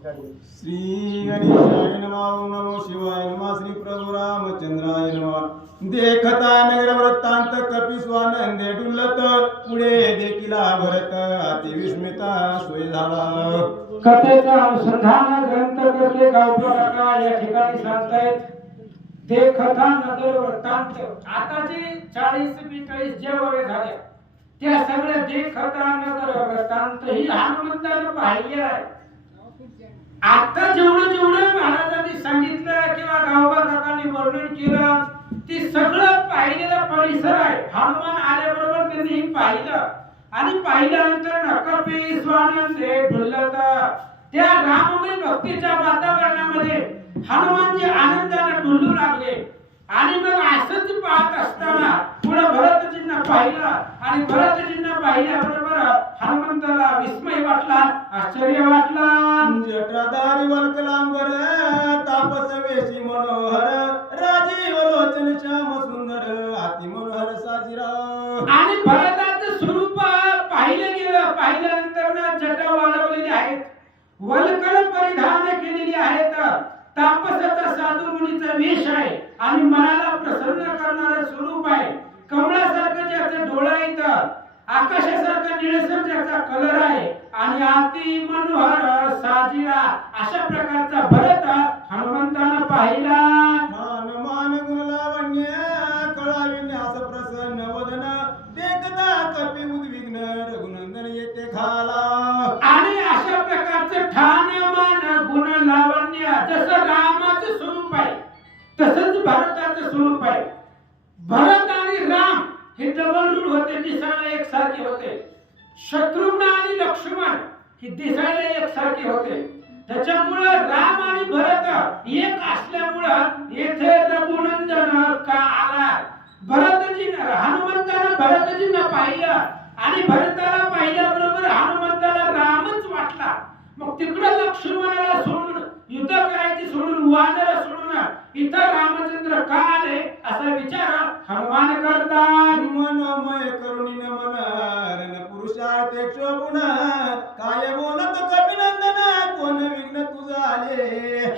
श्री गणेशाय नमः. ओम नमो शिवाय नमः. श्री प्रभु रामचंद्राय नमः. देखता नगर वृत्तांत कपिस्वानंदे डुलत पुढे देखिला भरत अति विस्मिता सोय झाला. कथेचा अनुसंधान ग्रंथ करते गावकर काका या ठिकाणी सांगतायत. देखता नगर वृत्तांत आता जे 40-45 जे वय झाले त्या सगळ्या देखता नगर वृत्तांत ही हनुमंतानं पाहिली आहे. आता जेवढं महाराजांनी सांगितलं किंवा गावकर काकांनी वर्णन केलं ते सगळं पाहिलेला परिसर आहे. हनुमान आल्याबरोबर त्यांनी पाहिलं आणि पाहिल्यानंतर नकपी स्वानंदे डुलत त्या राममय भक्तीच्या वातावरणामध्ये हनुमानजी आनंदाने डुलू लागले. आणि मग असंच पाहत असताना पुढे भरतजींना पाहिलं आणि भरतजींना पाहिल्याबरोबर हनुमंताला विस्मय वाटला, आश्चर्य वाटला. जटाधारी वल्कलांबर तापस वेशी मनोहर राजीव लोचन श्याम सुंदर अति मनोहर साजीराव. आणि भरताचं स्वरूप पाहिलं गेलं. पाहिल्यानंतर ना जटा वाढवलेली आहेत, वल्कल परिधान केलेली आहेत, तापसाचा साधू मुनीचा वेश आहे आणि मनाला प्रसन्न करणारं स्वरूप आहे. कमळासारखं ज्याचे डोळे आहेत, आकाशासारखा निळसर ज्याचा कलर आहे आणि अति मनोहर साजिरा अशा प्रकारचा भरत हनुमंतानं पाहिला. मान मान गुणलावण्य कळाविन्यास प्रसन्न वदन देखता कपी उद्विग्न रघुनंदन येते खाला. आणि अशा प्रकारचं ठाण मान गुण लावण्य जसं रामाचं स्वरूप आहे तसंच भरताचं स्वरूप आहे. भरत आणि राम हे डबल रूप होते, दिसायला एकसारखे होते. शत्रुघ्न आणि लक्ष्मण हे दिसायला एकसारखे होते. त्याच्यामुळे राम आणि भरत एक असल्यामुळे येथे रघुनंदन का आला. भरतजीनं हनुमंतानं भरतजींना पाहिलं आणि भरताला पाहिल्याबरोबर हनुमंताला रामच वाटला. मग तिकडे लक्ष्मणाला सोडून युद्ध करायची सोडून वानर सोडून इथं रामचंद्र का आले असा विचार हनुमान करतात. मनोमय करुणीन मन रण पुरुषार्थे क्षोभुन काय बोलत कपिनंदन कोण विघ्न तुझा आले.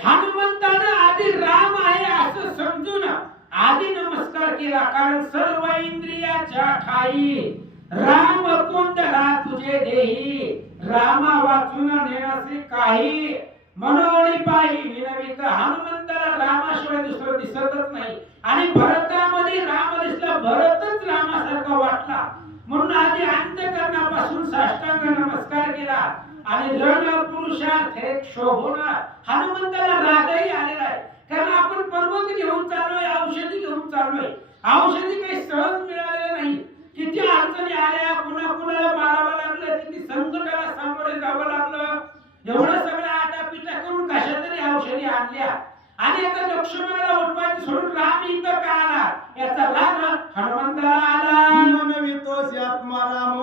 हनुमंतानं आधी राम आहे असं समजून आधी नमस्कार केला. कारण सर्व इंद्रियाच्या ठाई राम कुंडला तुझे देही रामा वाचून नेण्याचे काही मनोळी पाही विनवित. हनुमंताला रामाशिवाय दुसरं दिसतच नाही आणि भरतामध्ये राम दिसला. भरतच रामासारखा वाटला म्हणून आधी अंतःकरणापासून साष्टांग नमस्कार केला आणि रण पुरुषार्थे क्षोभून हनुमंताला रागही आलेला आहे. कारण आपण पर्वत घेऊन चाललोय, औषधी घेऊन चाललोय. औषधी काही सहज मिळालेलं नाही. किती अडचणी आल्या, कुणाला मारावं लागलं, किती संकटाला सामोरे जावं लागलं. एवढं सगळं आटापिटा करून कशा तरी औषधी आणल्या आणि आता लक्ष्मणाला उठवायचं सोडून राम इथं का आला याचा राग हनुमंताला आला. मनवितोसी आत्मा राम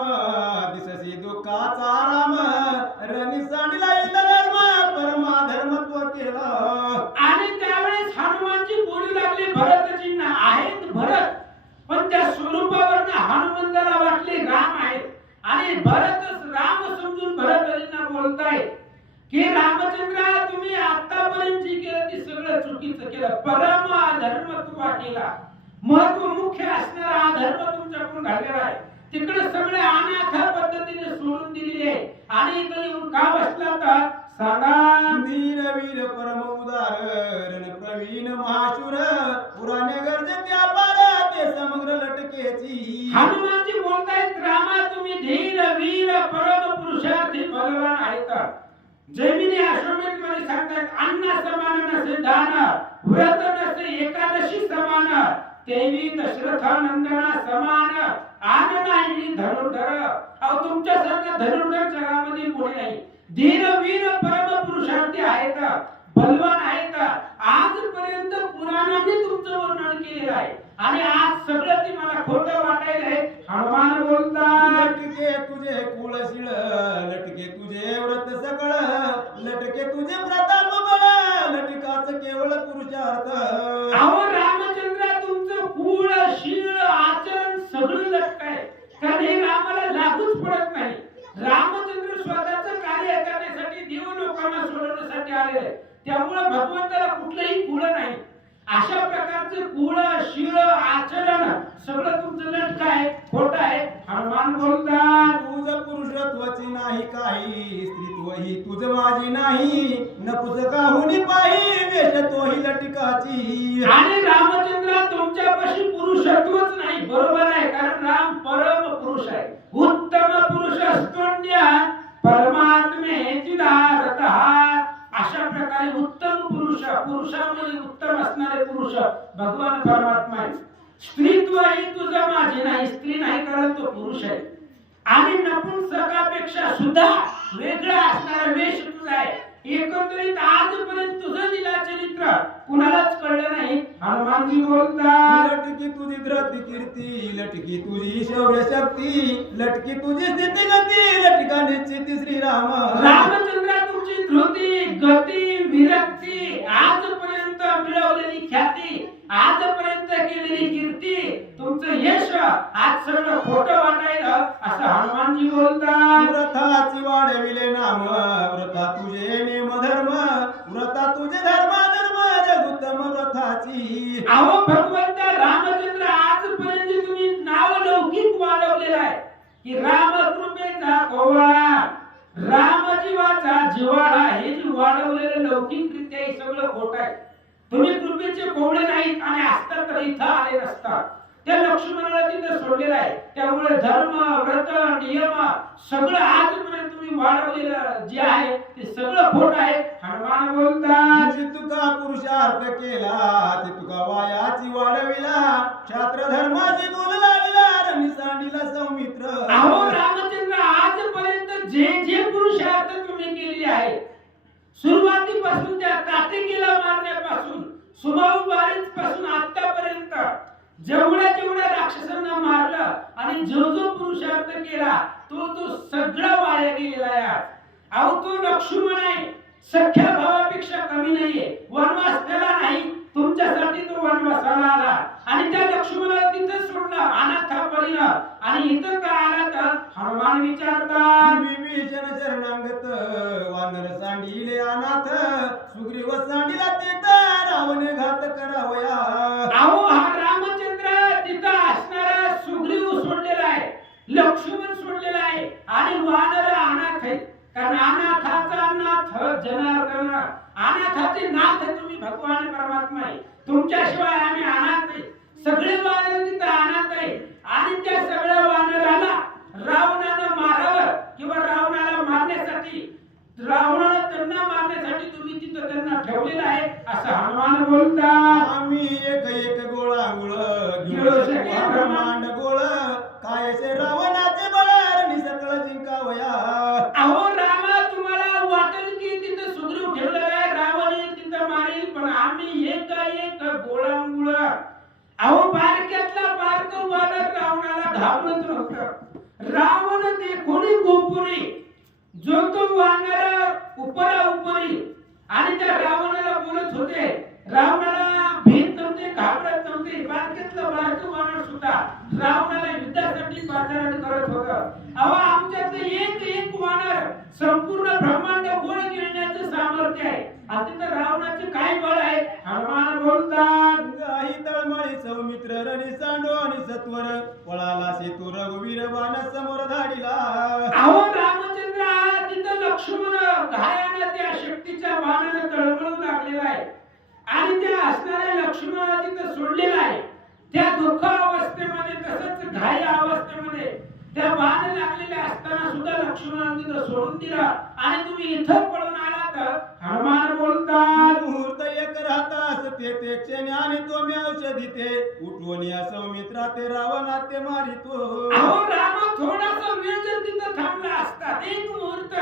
दिससी दुःखाचा राम रणी सांडिला धर्म परमा धर्मत्व केलं. आणि त्यावेळेस हनुमानजी बोलू लागले भरतजींना. आहेत भरत पण त्या स्वरूपावरनं हनुमंताला वाटले राम आहेत आणि भरतच राम समजून भरतजींना बोलतायत की रामचंद्र तुम्ही आतापर्यंत जी केलं ते सगळं चुकीचं केलं. परम अधर्म तुम्हा केला. महत्व मुख्य असणारा अधर्म तुमच्याकडून घडलेला आहे. तिकडे सगळे अनाथ पद्धतीने सोडून दिलेले आणि इथे येऊन का बसला तर सांगा. वीर परम उदार रण प्रवीण महाशूर पुराणे गरजे अपार ते समग्र लटकेची. हनुमानजी बोलतायत रामा तुम्ही धीर वीर परम पुरुषार्थी बलवान आहेत. जैमिनी अश्वमेध मध्ये सांगतात अन्न समान नसे दान व्रत नसे एकादशी समान देवी दशरथानंदना समान आन नाही धनुर्धर. अहो तुमच्यासारखा धनुर्धर जगामध्ये कोणी नाही. धीर वीर परम पुरुषार्थी आहेत, बलवान आहेत. आजपर्यंत पुराणांनी तुमचं वर्णन केलेलं आहे आणि आज सगळं ती मला खोटं वाटायलंय. हनुमान बोलतात लटके तुझे कुळशीळ लटके तुझे व्रत सकळ लटके तुझे प्रताप बळ लटकाच केवळ पुरुषार्थ. अहो रामचंद्र तुमचं कुळ शीळ आचरण सगळं लटकाय. कारण हे रामाला लागूच पडत नाही. रामचंद्र स्वतःचं कार्य करण्यासाठी देव लोकांना सोडवण्यासाठी आलेलं आहे. त्यामुळे भगवंताला कुठलंही कुळ नाही. अशा प्रकारचे कुळ शिळ आचरण सगळं तुमचं लटक आहे, खोट आहे. हनुमान बोलतात तुझ पुरुषत्वची नाही काही, स्त्रीत्व ही तुझ माझी नाही, नपुस काहुनी पाही वेश तोही लटिकाची. आणि रामचंद्र तुमच्यापाशी पुरुषत्वच नाही, बरोबर आहे, कारण राम परम पुरुष आहे, उत्तम पुरुष स्तोन्य परमात्मेची दारतः. अशा प्रकारे उत्तम पुरुष, पुरुषामध्ये उत्तम असणारे पुरुष भगवान परमात्मा आहे. स्त्रीत्व ही तुझं माझे नाही, स्त्री नाही, कारण तो पुरुष आहे. आणि नपुंसकापेक्षा सुद्धा वेगळा असणारा वेश तुझा आहे. एकंदरीत आजपर्यंत तुझं लीला चरित्र कुणालाच कळलं नाही. हनुमानजी बोलतात लटकी तुझी धृती कीर्ती, लटकी तुझी शौर्य शक्ती, लटकी तुझी स्थिती गती, लटका निश्चिती श्रीराम. रामचंद्र तुमची धृती गती विरक्ती आजपर्यंत मिळवलेली ख्याती, आजपर्यंत केलेली कीर्ती, तुमचं यश आज सगळं खोटं वाटायला, असं हनुमानजी बोलतात. व्रताची वाढविले नाम, व्रता तुझे नेम धर्म, व्रता तुझे धर्म धर्म रघुत्तम व्रताची. अहो भगवंत रामचंद्र आजपर्यंत तुम्ही नाव लौकिक वाढवलेलं आहे की राम कृपेचा कोवळा, रामजीवाचा जिव्हाळा, हे जे वाढवलेलं लौकिकरित्या हे सगळं खोटं आहे. तुम्ही कृपेचे कोवळे नाहीत आणि असतात तर इथं आले नसतात. त्या लक्ष्मणाला तिथे सोडलेलं आहे. त्यामुळे धर्म व्रत नियम सगळं आजपर्यंत तुम्ही वाढवलेलं जे आहे ते सगळं खोटं आहे. हनुमान बोलतात जी तुका पुरुषार्थ केला, ते तुका वायाची वाढविला, क्षात्र धर्माची बोल लाविला, रणी सांडिला सौमित्र. अहो रामचंद्र आजपर्यंत जे जे पुरुषार्थ तुम्ही केलेले आहे, सुरुवातीपासून त्या काटेकीला मारण्यापासून सुमाऊ बारीच पासून आतापर्यंत जेवढ्या जेवढ्या राक्षसांना मारलं आणि जो जो पुरुषार्थ केला तो सगळा वाया गेलेला आहे. अहो तो लक्ष्मण आहे, सख्या भावापेक्षा कमी नाहीये. वनवास त्याला नाही, तुमच्यासाठी तो वनवासाला आला आणि त्या लक्ष्मणाला तिथं सोडलं अनाथापरीनं. आणि इथं का आला तर हनुमान विचारतात विभीषण शरणांगत, वानर सांडिले अनाथ, सुग्रीव सांडिला तेथ, रावण घात करावया. अहो हा रामचंद्र तिथं असणारा सुग्रीव सोडलेला आहे, लक्ष्मण सोडलेला आहे आणि वानर अनाथ आहेत. कारण अनाथाचा नाथ जनार्दन, अनाथाचे नाथ तुम्ही भगवान परमात्मा आहे. तुमच्याशिवाय आम्ही अनाथ आहे. सगळे वानर तिथं अनाथ आहे आणि त्या सगळ्या वानराला रावणानं मारावं किंवा रावणाला मारण्यासाठी, रावणाला त्यांना मारण्यासाठी तुम्ही तिथं त्यांना ठेवलेलं आहे, असं हनुमान बोलतात. आम्ही एक एक गोळांगुळ घेऊ शकू ब्रह्मांड गोळ, कायसे रावणाचे बळ, रणी सकळ जिंकावया. अहो रामा, तुम्हाला वाटेल की तिथं सुग्रीव ठेवलेला आहे, रावण येईल तिथं मारेल, पण आम्ही एक एक गोळांगुळ. अहो बारक्यातला बारक वानर रावणाला घाबरत नव्हतं. रावण ते कोणी गोपुरी, जो तो वानर उपरा उपरी आणि त्या रावणाला बोलत होते. रावणाला भीत नव्हते, घाबरत नव्हते. बारक्यातलं बारक वानर सुद्धा रावणाला युद्धासाठी पाचारण करत होतं. अहो आमच्यातलं एक एक वानर संपूर्ण ब्रह्मांड गोळ गिळण्याचं सामर्थ्य आहे. आणि तिथं रावणाचे काय बळ आहे? हनुमान बोलतात गाही तळमळी सौमित्र, रणी सांडो आणि सत्वर, पळाला सेतू रघुवीर बाण समोर धाडिला. अहो रामचंद्र तिथं लक्ष्मण घायानं त्या शक्तीच्या बाणानं तळमळू लागलेला आहे आणि त्या असणाऱ्या लक्ष्मणाला तिथं सोडलेला आहे. त्या दुःख अवस्थेमध्ये तसंच घाई अवस्थेमध्ये त्या बाण लागलेले असताना सुद्धा लक्ष्मणाला तिथं सोडून दिलं आणि तुम्ही इथं पळून आलात. हनुमान बोलतात मुहूर्त एक राहतास ते क्षणी आणि तो मी औषधी ते, उठवून या सौमित्रा ते रावणा ते मारितो. अहो राम, थोडासा वेळ जर तिथं थांबला असता, एक मुहूर्त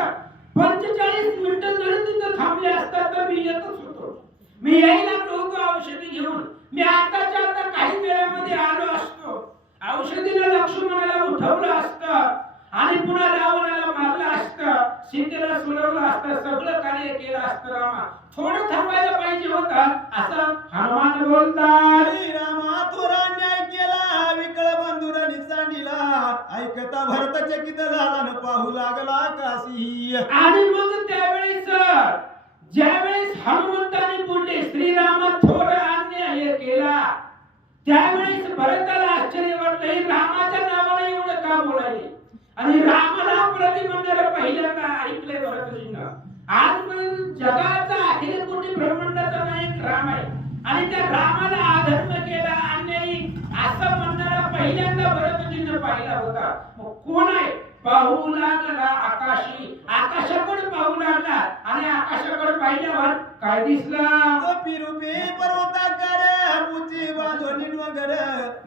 45 मिनिटं जर तिथं थांबले असता तर मी येतच होतो. मी यायला लागलो होतो औषधी घेऊन. मी आताच्या आता काही वेळामध्ये आलो असतो. औषधीला लक्ष्मणाला उठवलं असतं आणि पुन्हा रावणाला मारलं असतं, सीतेला सोडवलं असतं, सगळं कार्य केलं असतं. रामा, थोडं थांबायला पाहिजे होतं, असं हनुमान बोलतात. रामा थोरा न्याय केला, विकळ बंधुरानी सांडिला, ऐकता भरत चकित झाला न पाहू लागला काशी. आणि मग त्यावेळेस ज्यावेळेस हनुमंताने बोलले श्रीरामा थोर अन्याय केला. त्यावेळेस भरताला आश्चर्य वाटलं, हे रामाच्या नावाने एवढं का बोलायले आणि रामाला प्रति म्हणणारा पहिल्यांदा ऐकलंय भरतजींना. आजपर्यंत जगाचा अखिल कोटी ब्रह्मांडाचा नायक राम आहे आणि त्या रामाला अधर्म केला अन्यायी असं म्हणणारा पहिल्यांदा भरतजींना पाहिला होता. मग कोण आहे? पाहू लागला आकाशी, आकाशाकडे पाहू लागला आणि आकाशाकडे पाहिल्यावर काय दिसलं? पिरुपे पर्वताकार पुची बांधोनी डोंगर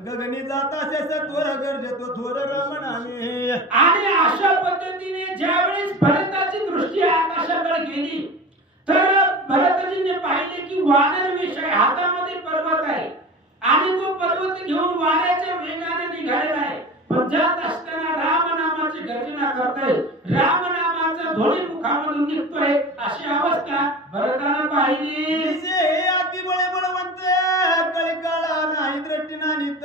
गगनी जातासे सत्वर गरजतो थोर राम नामे. आणि अशा पद्धतीने ज्यावेळेस भरताची दृष्टी आकाशाकडे गेली तर भरतजींनी पाहिले की वानर वेश आहे, हातामध्ये पर्वत आहे आणि तो पर्वत घेऊन वाऱ्याच्या वेगाने निघालेला आहे. पण जात असताना राम नामाची गर्जना करतोय, राम नामाचा ध्वनी मुखामधून निघतोय. अशी अवस्था भरतानं पाहिली. जे अति बळे बळवंत कळकाळा नाही दृष्टी नानित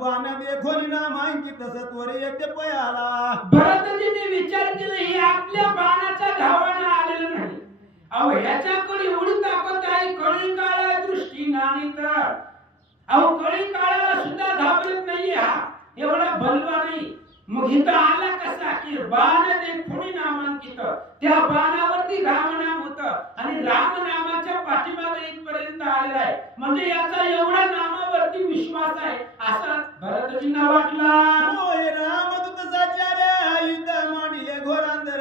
बाण देखोनी नामांकित सत्वर येते पयाला. भरतजीने विचार केला, हे आपल्या बाणाच्या धावानं आलेलं नाही. अहो ह्याच्याकडे एवढी ताकद आहे, कळी काळा दृष्टी नानित. अहो कळी काळाला सुद्धा घाबरत नाही हा, एवढा बलवान नाही. मग इथं आला कसा की बाण देखोनी नामांकित, त्या बाणावरती राम नाम होतं आणि राम नामाच्या पाठीमागे इथपर्यंत आलेला आहे. म्हणजे याचा एवढा नामावरती विश्वास आहे असं भरतजींना वाटला. होय रामदूत साचार युद्ध मांडिले घोरांदर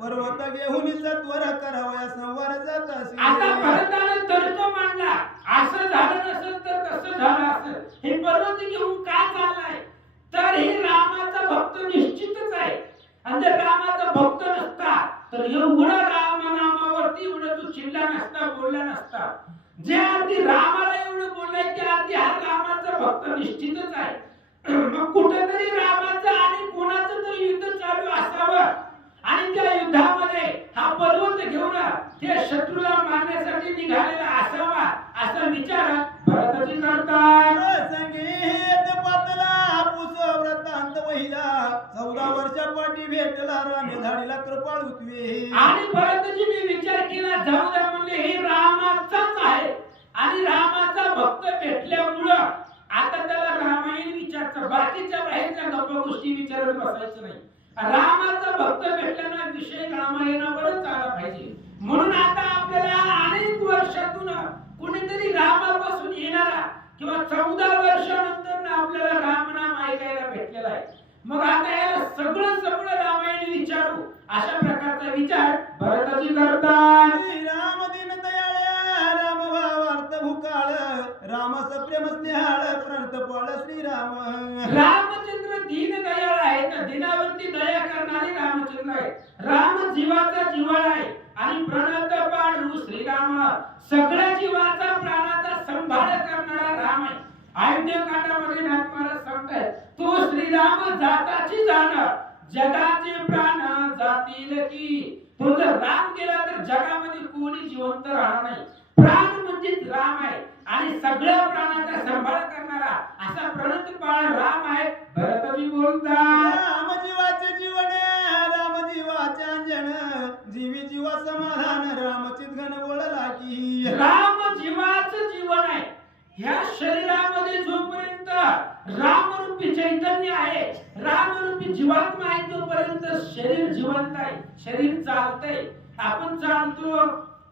पर्वत घेऊन सत्वर करावया संवार जात असे. आता भरतानं तर्क मांडला, असं झालं नसेल तर तसं झालं असेल. हे पर्वत घेऊन का चाललाय? तर हे रामाचा भक्त निश्चितच आहे आणि जर रामाचा भक्त नसता तर एवढा राम नामावरती एवढं तू चिल्ला नसता, बोलला नसता. जे अर्थी रामाला एवढं बोललाय त्या अर्थी हा रामाचा भक्त निश्चितच आहे. मग कुठेतरी रामाचं आणि कोणाचं तरी युद्ध चालू असावं आणि त्या युद्धामध्ये हा पर्वत घेऊन त्या शत्रूला मारण्यासाठी निघालेला असावा असा विचार भरतजी करतात. संगीत पातला पुस व्रतांत वहिला 14 वर्षापाठी भेटला रामे झाडीला कृपाळुत्वे. आणि भरतजीने विचार केला, जाऊ द्या म्हणले हे रामाचाच आहे आणि रामाचा भक्त भेटल्यामुळं आता त्याला रामायण विचारचं, बाकीच्या बाहेरच्या गप्पा गोष्टी विचारत बसायचं नाही. रामाचा भक्त भेटल्यानं विषय रामायणावरच आला पाहिजे. म्हणून आता आपल्याला अनेक वर्षातून कोणीतरी रामापासून येणारा किंवा 14 वर्षानंतर आपल्याला रामनाम ऐकायला भेटलेला आहे. मग आता याला सगळं रामायण विचारू अशा प्रकारचा विचार भरतजी करतात. राम दिन दयाळ राम भावार्थ भूकाळ राम सप्रेम स्नेहाळ प्रणत पाळ श्रीराम. रामचंद्र दीन दयाळ आहे, तर दिनावरती दया करणारे रामचंद्र आहे. राम जीवाचा जिव्हाळा आहे आणि प्रणत पाळू श्रीराम सगळ्या जीवाचा प्राणाचा संभाळ करणारा राम आहे. अयोध्याकांडामध्ये नाथ महाराज सांगतात, तो श्रीराम जाताची जाण जगाचे प्राण जातील की. तो जर राम गेला तर जगामध्ये कोणी जिवंत राहणार नाही. प्राण म्हणजे राम आहे आणि सगळ्या प्राणाचा संभाळ करणारा असा प्रणतपाळ राम आहे. भरतजी बोलतात, राम जीवाचे जीवन राम जीवाचे अंजन जीवी जीवा समाधान रामचित घन बोलला की. राम जीवाचं जीवन आहे. ह्या शरीरामध्ये जोपर्यंत रामरूपी चैतन्य आहे, रामरूपी जीवात्मा आहे, तोपर्यंत शरीर जिवंत आहे, शरीर चालतंय. आपण चालतो,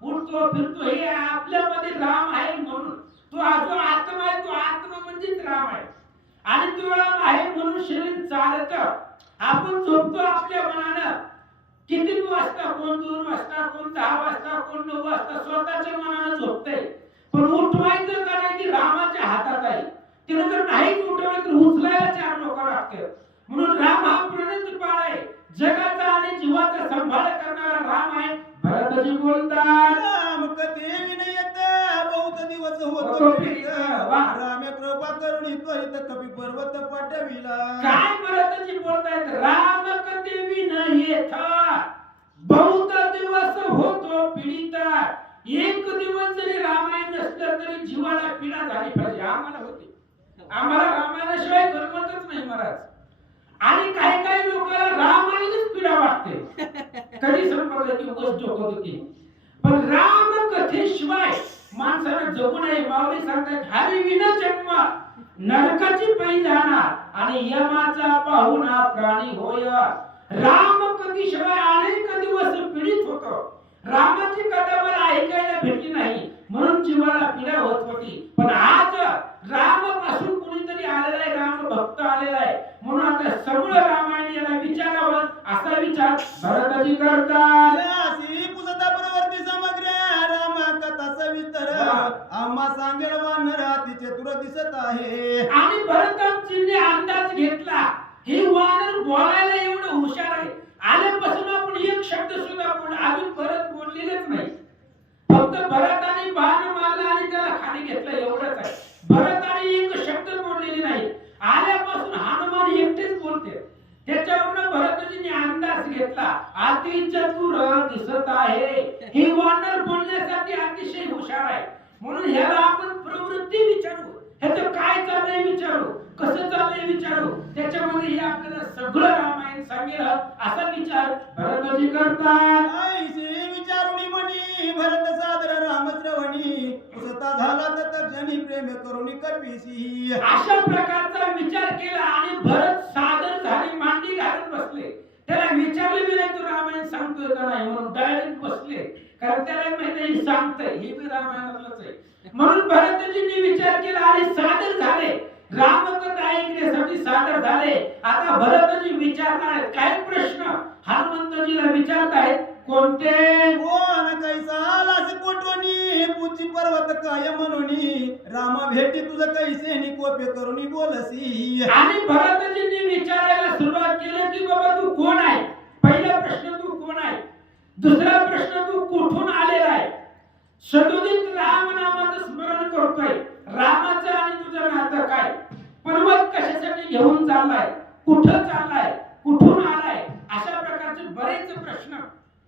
उठतो, फिरतो, हे आपल्यामध्ये राम आहे. म्हणून तो जो आत्मा आहे, तो आत्मा म्हणजेच राम आहे आणि तो राम आहे म्हणून शरीर चालतं. आपण झोपतो आपल्या मनानं, किती वाजता, कोण 2 वाजता, कोण 10 वाजता, कोण 9 वाजता स्वतःच्या मनानं झोपतंय. पण उठवायचं का नाही की रामाच्या हातात आहे. तिने जर नाहीच उठवलं तर उचलायला 4 लोक लागतात. म्हणून राम हा प्रणतपाळ आहे, जगाचा आणि जीवाचा संभाळ करणारा राम आहे. भरतजी बोलतात, राम कथे विनयत बहुत दिवस होतो रामे कृपा करुणी त्वरित कपी पर्वत पाठविला. काय भरतजी बोलतायत? राम कथे विनयत बहुत दिवस होतो पीडिता. एक दिवस जरी रामायण नसलं तरी जीवाला पीडा झाली पाहिजे. आम्हाला होती, आम्हाला रामायणाशिवाय करमतच नाही महाराज. आणि काही काही लोकांना रामायणच पीडा वाटते. कधी संपलं की गोष्ट होत होती. पण राम कथे माणसानं जगू नये. माऊली सांगतात हरी विना जन्म नरकाची पै जाणार आणि यमाचा पाहुणा प्राणी होय. राम कधी शिवाय अनेक दिवस पीडित होतो. रामाची कथा मला ऐकायला भेटली नाही म्हणून जीवाला पीडा होत होती. पण आज राम पासून कुणीतरी आलेला आहे, राम भक्त आलेला आहे म्हणून आता सगळं रामायण याला विचारावं असा विचार भरताजी करतात. यासी पुसता प्रवर्ती समग्र राम कथा सविस्तर आम्हा सांगेल वानर अति चतुर दिसत आहे. आणि भरताजीने अंदाज घेतला हे वानर बोलायला एवढं हुशार आहे. आल्यापासून आपण एक शब्द सुद्धा अजून भरत बोललेलेच नाही. फक्त भरताने बाण मारला आणि त्याला खाली घेतलं एवढंच आहे. भरताने एक शब्द बोललेली नाही. आल्यापासून हनुमान एकटेच बोलते. त्याच्यावरून भरताजीने अंदाज घेतला अति चतुर दिसत आहे. ही वानर बोलण्यासाठी अतिशय हुशार आहे म्हणून ह्याला आपण प्रवृत्ती विचारू, ह्याचं काय चाललंय विचारू, कसं चाललंय विचारू. त्याच्यामध्ये हे आपल्याला सगळं रामायण सांगेल असा विचार भरताजी करतात. ऐसे विचारुनी म्हणी भरत सादर राम श्रवणी पुसता झाला तत्क्षणी प्रेम करुणी कपिसी. अशा प्रकारचा विचार केला आणि भरत सादर झाली, मांडी घालून बसले. त्याला विचारले बी नाही तू रामायण सांगतोय का नाही म्हणून डायरेक्ट बसले. कारण त्याला माहिती सांगतंय हे बी रामायणातलंच आहे म्हणून भरतजींनी विचार केला आणि सादर झाले. रामकथा ऐकण्यासाठी सादर झाले. आता भरतजी विचारणार आहेत काही प्रश्न हनुमंतजीला विचारतायत. कोणते? कोण कैसा लास कोटवणी पुची पर्वत काय म्हणूनी राम भेटी तुझ कैसे निकोपे करुणी बोलसी. आणि भरतजींनी विचारायला सुरुवात केली की बाबा तू कोण आहे. पहिला प्रश्न तू कोण आहे. दुसरा प्रश्न तू कुठून आलेला आहे. सदोदित राम नामाचं स्मरण करतोय. रामाचं आणि तुझं नातं काय. पर्वत कशासाठी घेऊन चाललाय, कुठं चाललाय, कुठून आलाय. अशा प्रकारचे बरेच प्रश्न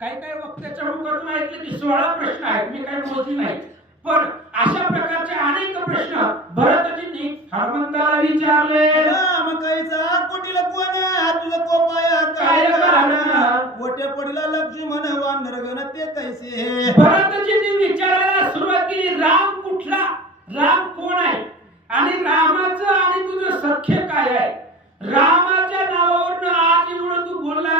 काही काही वक्त्याच्या मुखातून ऐकले की 16 प्रश्न आहेत. मी काही मोजले नाही पण अशा प्रकारचे अनेक प्रश्न भरतजींनी हनुमंताला विचारले. राम कैसा कोटीला कोण तुझ कोपाया काय कारण कोटे पडला लक्ष्मण वानर गण ते कैसे. भरतजींनी विचारायला सुरुवात केली राम कुठला, राम कोण आहे आणि रामाचं आणि तुझं सख्य काय आहे. रामाच्या नावावरून आज एवढं तू बोलला,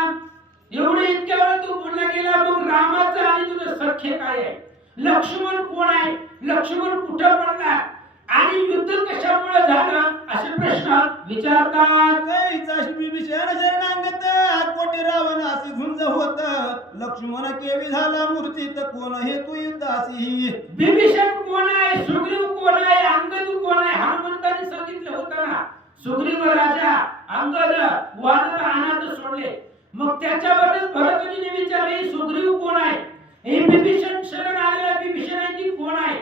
एवढे इतक्या वेळ तू बोलला गेला. मग रामाचं आणि तुझं सख्य काय आहे. लक्ष्मण कोण आहे, लक्ष्मण कुठं पडला आणि युद्ध कशामुळे झालं असे प्रश्न विचारतात. कैचा विभीषण शरणांगत कोटी रावण असे झुंज होत लक्ष्मण केवी झाला मूर्तीत कोण हे तू युद्धासी. विभीषण कोण आहे, सुग्रीव कोण आहे, अंगद कोण आहे. हनुमंतांनी सांगितलं होतं ना सुग्रीव राजा अंगद वानर अनाथ सोडले. मग त्याच्यावरच भरतजीने विचारले सुग्रीव कोण आहे. हे विभीषण शरण आलेला विभीषणाची कोण आहे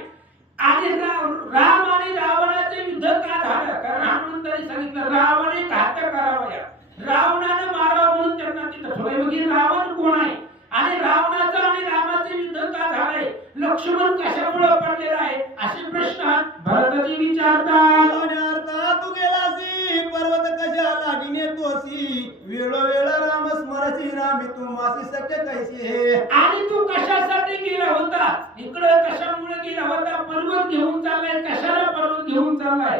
आणि राम आणि रावणाचे युद्ध का झालं. कारण हनुमंतांनी सांगितलं रावणे घात करावया, रावणाने मारावं म्हणून त्यांना तिथं ठेवले. मग रावण कोण आहे आणि रावणाचं आणि रामाचे युद्ध का झालंय, लक्ष्मण कशामुळे पडलेला आहे असे प्रश्न भरतजी विचारतात. तू गेलासी पर्वत कशा लागिने तोसी वेळोवेळ राम स्मरसी रामी तू मासी सख्य कैसे. आणि तू कशासाठी गेला होता, इकडे कशामुळे गेला होता. पर्वत घेऊन चाललाय, कशाला पर्वत घेऊन चाललाय.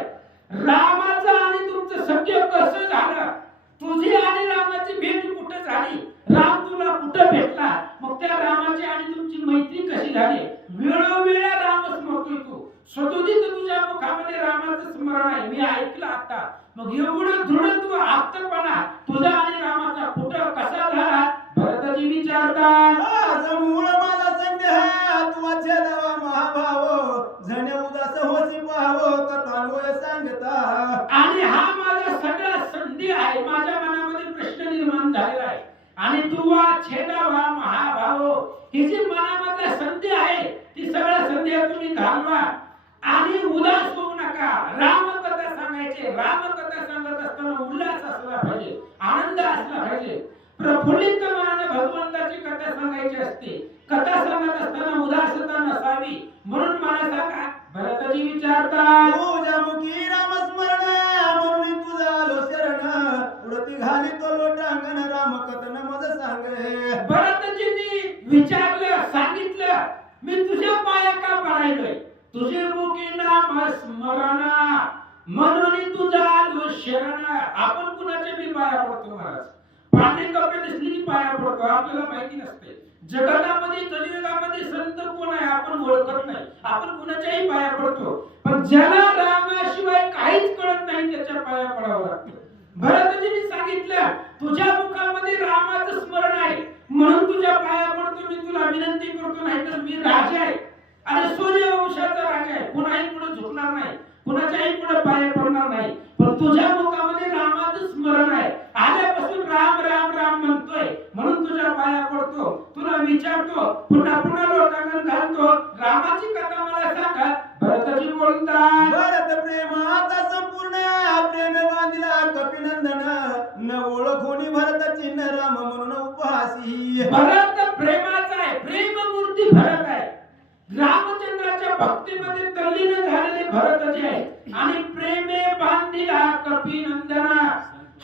रामाचं आणि तुमचं सख्य कसं झालं. तुझी आणि रामाची भेट कुठे झाली, राम तुला कुठे भेटला. मग त्या रामाची आणि तुमची मैत्री कशी झाली. वेळोवेळा राम स्मरतोय तू. सदोदित तुझ्या मुखामध्ये रामाचं स्मरण आहे मी ऐकलं आता. मग एवढं दृढ तू आप्तपणा तुझा आणि रामाचा कुठं कसा झाला भरतजी विचारतात. मूळ माझा संदेह तू छेदावा महाभाव झणे उदास होसी पाहावो कथान्वय सांगता. आणि हा माझा सगळा संधी आहे. माझ्या मनामध्ये प्रश्न निर्माण झालेला आहे आणि तू छेदावा महाभाव ही जी मनामधला संधी आहे ती सगळ्या संधी तुम्ही घालवा आणि उदास होऊ नका. रामकथा सांगायचे. रामकथा सांगत असताना उल्हास असला पाहिजे, आनंद असला पाहिजे. प्रफुल्लित मनाने भगवंताची कथा सांगायची असते. कथा सांगत असताना उदासता नसावी. म्हणून मला सांगा भरतजी विचारतात. तुझ्या मुखी राम स्मरण म्हणून तुझा आलो शरण उडती घाली तो लोटांगण राम कथन मज सांग. भरतजींनी विचारलं, सांगितलं मी तुझ्या पाया का पडायलोय. तुझे मुखी नाम स्मरण म्हणून तुझा आलो शरण. आपण कुणाचे बी पाया पडतो महाराज. पांढरे कपडे दिसले की पाया पडतो. आपल्याला माहिती नसते जगतामध्ये कलियुगामध्ये संत कोण आहे आपण ओळखत नाही. आपण कुणाच्याही पाया पडतो. पण ज्याला रामाशिवाय काहीच कळत नाही त्याच्या पाया पडावं लागतं. भरतजींनी सांगितलं तुझ्या मुखामध्ये रामाचं स्मरण आहे म्हणून तुझ्या पाया पडतो. मी तुला विनंती करतो, नाही तर मी राजा आहे आणि सूर्यवंशाचा राजा आहे. कुणाही पुढे झुकणार नाही, कुणाच्याही पुढे पाया पडणार नाही. पण तुझ्या मुखामध्ये रामाचं स्मरण आहे. आल्यापासून राम राम राम म्हणतोय म्हणून तुझ्या पाया पडतो. तुला विचारतो, पुन्हा पुन्हा लोटांगण घालतो, रामाची कथा मला सांगा. भरतजी बोलतात, भरत प्रेमाचा संपूर्ण प्रेम बांधिला कपिनंदन, न ओळखोनी भरत चिन्ह राम म्हणून उपहासी. भरत प्रेमाचा आहे, प्रेममूर्ती भरत आहे. रामचंद्राच्या भक्तीमध्ये तल्लीन झालेले भरतजी आहे. आणि प्रेमे बांधिला कपिनंदन.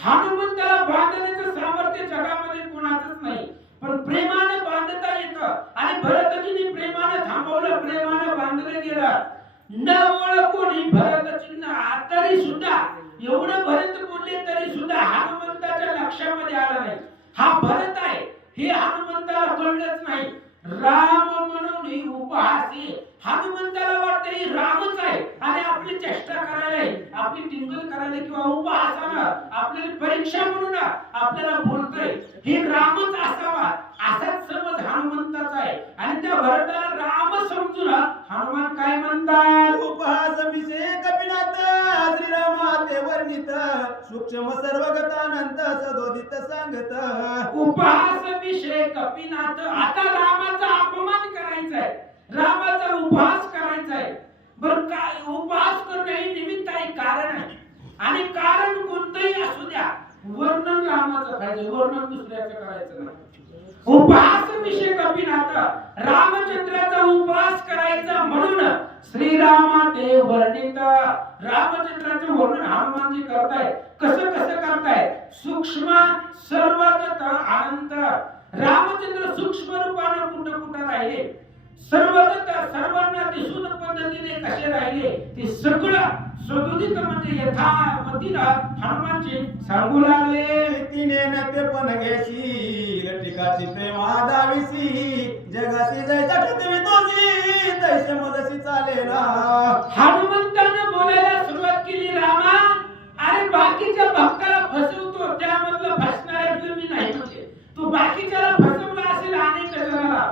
हनुमंताला बांधण्याचं सामर्थ्य जगामध्ये कोणाचंच नाही, पण प्रेमाने बांधता येतं. आणि भरतजींनी प्रेमाने थांबवलं, प्रेमाने बांधलं गेलं. न ओळखून भरत चिन्ह. तरी सुद्धा एवढं भरत बोलले तरी सुद्धा हनुमंताच्या लक्षामध्ये आलं नाही हा भरत आहे. हे हनुमंताला कळलंच नाही. राम म्हणून उपहासी. हनुमंताला वाटतं ही रामच आहे आणि आपली चेष्टा करायला, आपली टिंगल करायला किंवा उपहासानं आपल्याला परीक्षा म्हणून आपल्याला बोलतोय. हे रामच असावा असाच समज हनुमंताचा आहे. आणि त्या भरताला राम समजून हनुमान काय म्हणतात, उपहास विषय कपिनाथ श्रीरामा ते वर्णित, सूक्ष्म सर्वगतानंत सदोदित सांगत. उपहास विषय कपिनाथ. आता रामाचा अपमान करायचा आहे, रामाचा उपहास करायचा आहे. बरं काय उपहास करणे हे निमित्त आहे, कारण आहे. आणि कारण कोणतंही असू द्या, वर्णन रामाचं पाहिजे, वर्णन दुसऱ्याचं करायचं नाही. उपहास विषय कपिनाथ. रामचंद्राचा उपहास करायचा म्हणून श्रीरामा ते वर्णित. रामचंद्राचं वर्णन हनुमानजी करताय. कसं कसं करताय, सूक्ष्म सर्वगत अनंत. रामचंद्र सूक्ष्म रूपाने कुठं कुठं राहिले, सर्वगत सर्वांना दिसून पद्धतीने कसे राहिले ते सगळं सदुदित म्हणजे यथामतीनं हनुमानजी सांगू लागले. तिने नते पण घेशील टिकाची प्रेमा दाविसी, जगाची जैसा पृथ्वी तोसी तैसे मदसी चालेला. हनुमंतानं बोलायला सुरुवात केली, रामा अरे बाकीच्या भक्ताला फसवतो, त्यामधलं फसणाऱ्यातलं मी नाही म्हणजे. तू बाकीच्याला फसवला असेल अनेक जणाला,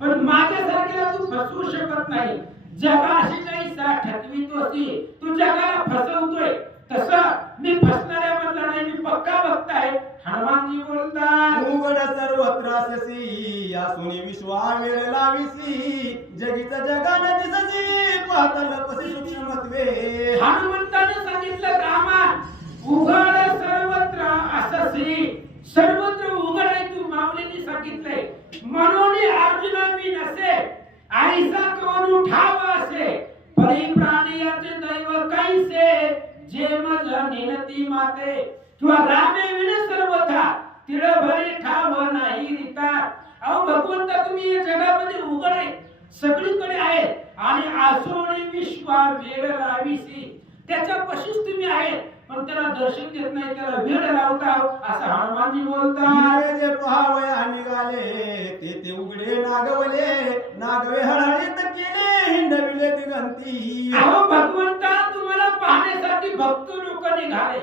पण माझ्यासारख्याला तू फसवू शकत नाही. जगाशी काही ठकवितोसी, तू जगाला फसवतोय. तसं मी फसणाऱ्या मधला नाही, मी पक्का भक्त आहे. हनुमानजी बोलतात, उघड सर्वत्र अससी आसुनी विश्वा वेळ लाविसी, जगीचा जगाने दिससी पाहतल कसे सूक्ष्मत्वे. हनुमंताने सांगितलं, रामा उघड सर्वत्र अससी. सर्वत्र उघड आहे, तू माऊलींनी सांगितलंय. म्हणून अर्जुना मी नसे आईसा कवन उठावा असे, परी प्राणियाचे दैव कैसे जे मज निनती माते. किंवा रामे विन सर्वथा तिळ भरे ठाव नाही रिता. अहो भगवंता तुम्ही या जगामध्ये उघड आहे, सगळीकडे आहे. आणि आसोनी विश्वा वेळ लाविसी, त्याच्या पशीच तुम्ही आहे, पण त्याला दर्शन देत नाही, त्याला वेळ लावता. असं हनुमानजी बोलतात. जे पहावया निघाले ते उघडे नागवले, नागवे हळहळीत केले हिंडविले दिगंती. अहो भगवंता तुम्हाला पाहण्यासाठी भक्त लोक निघाले,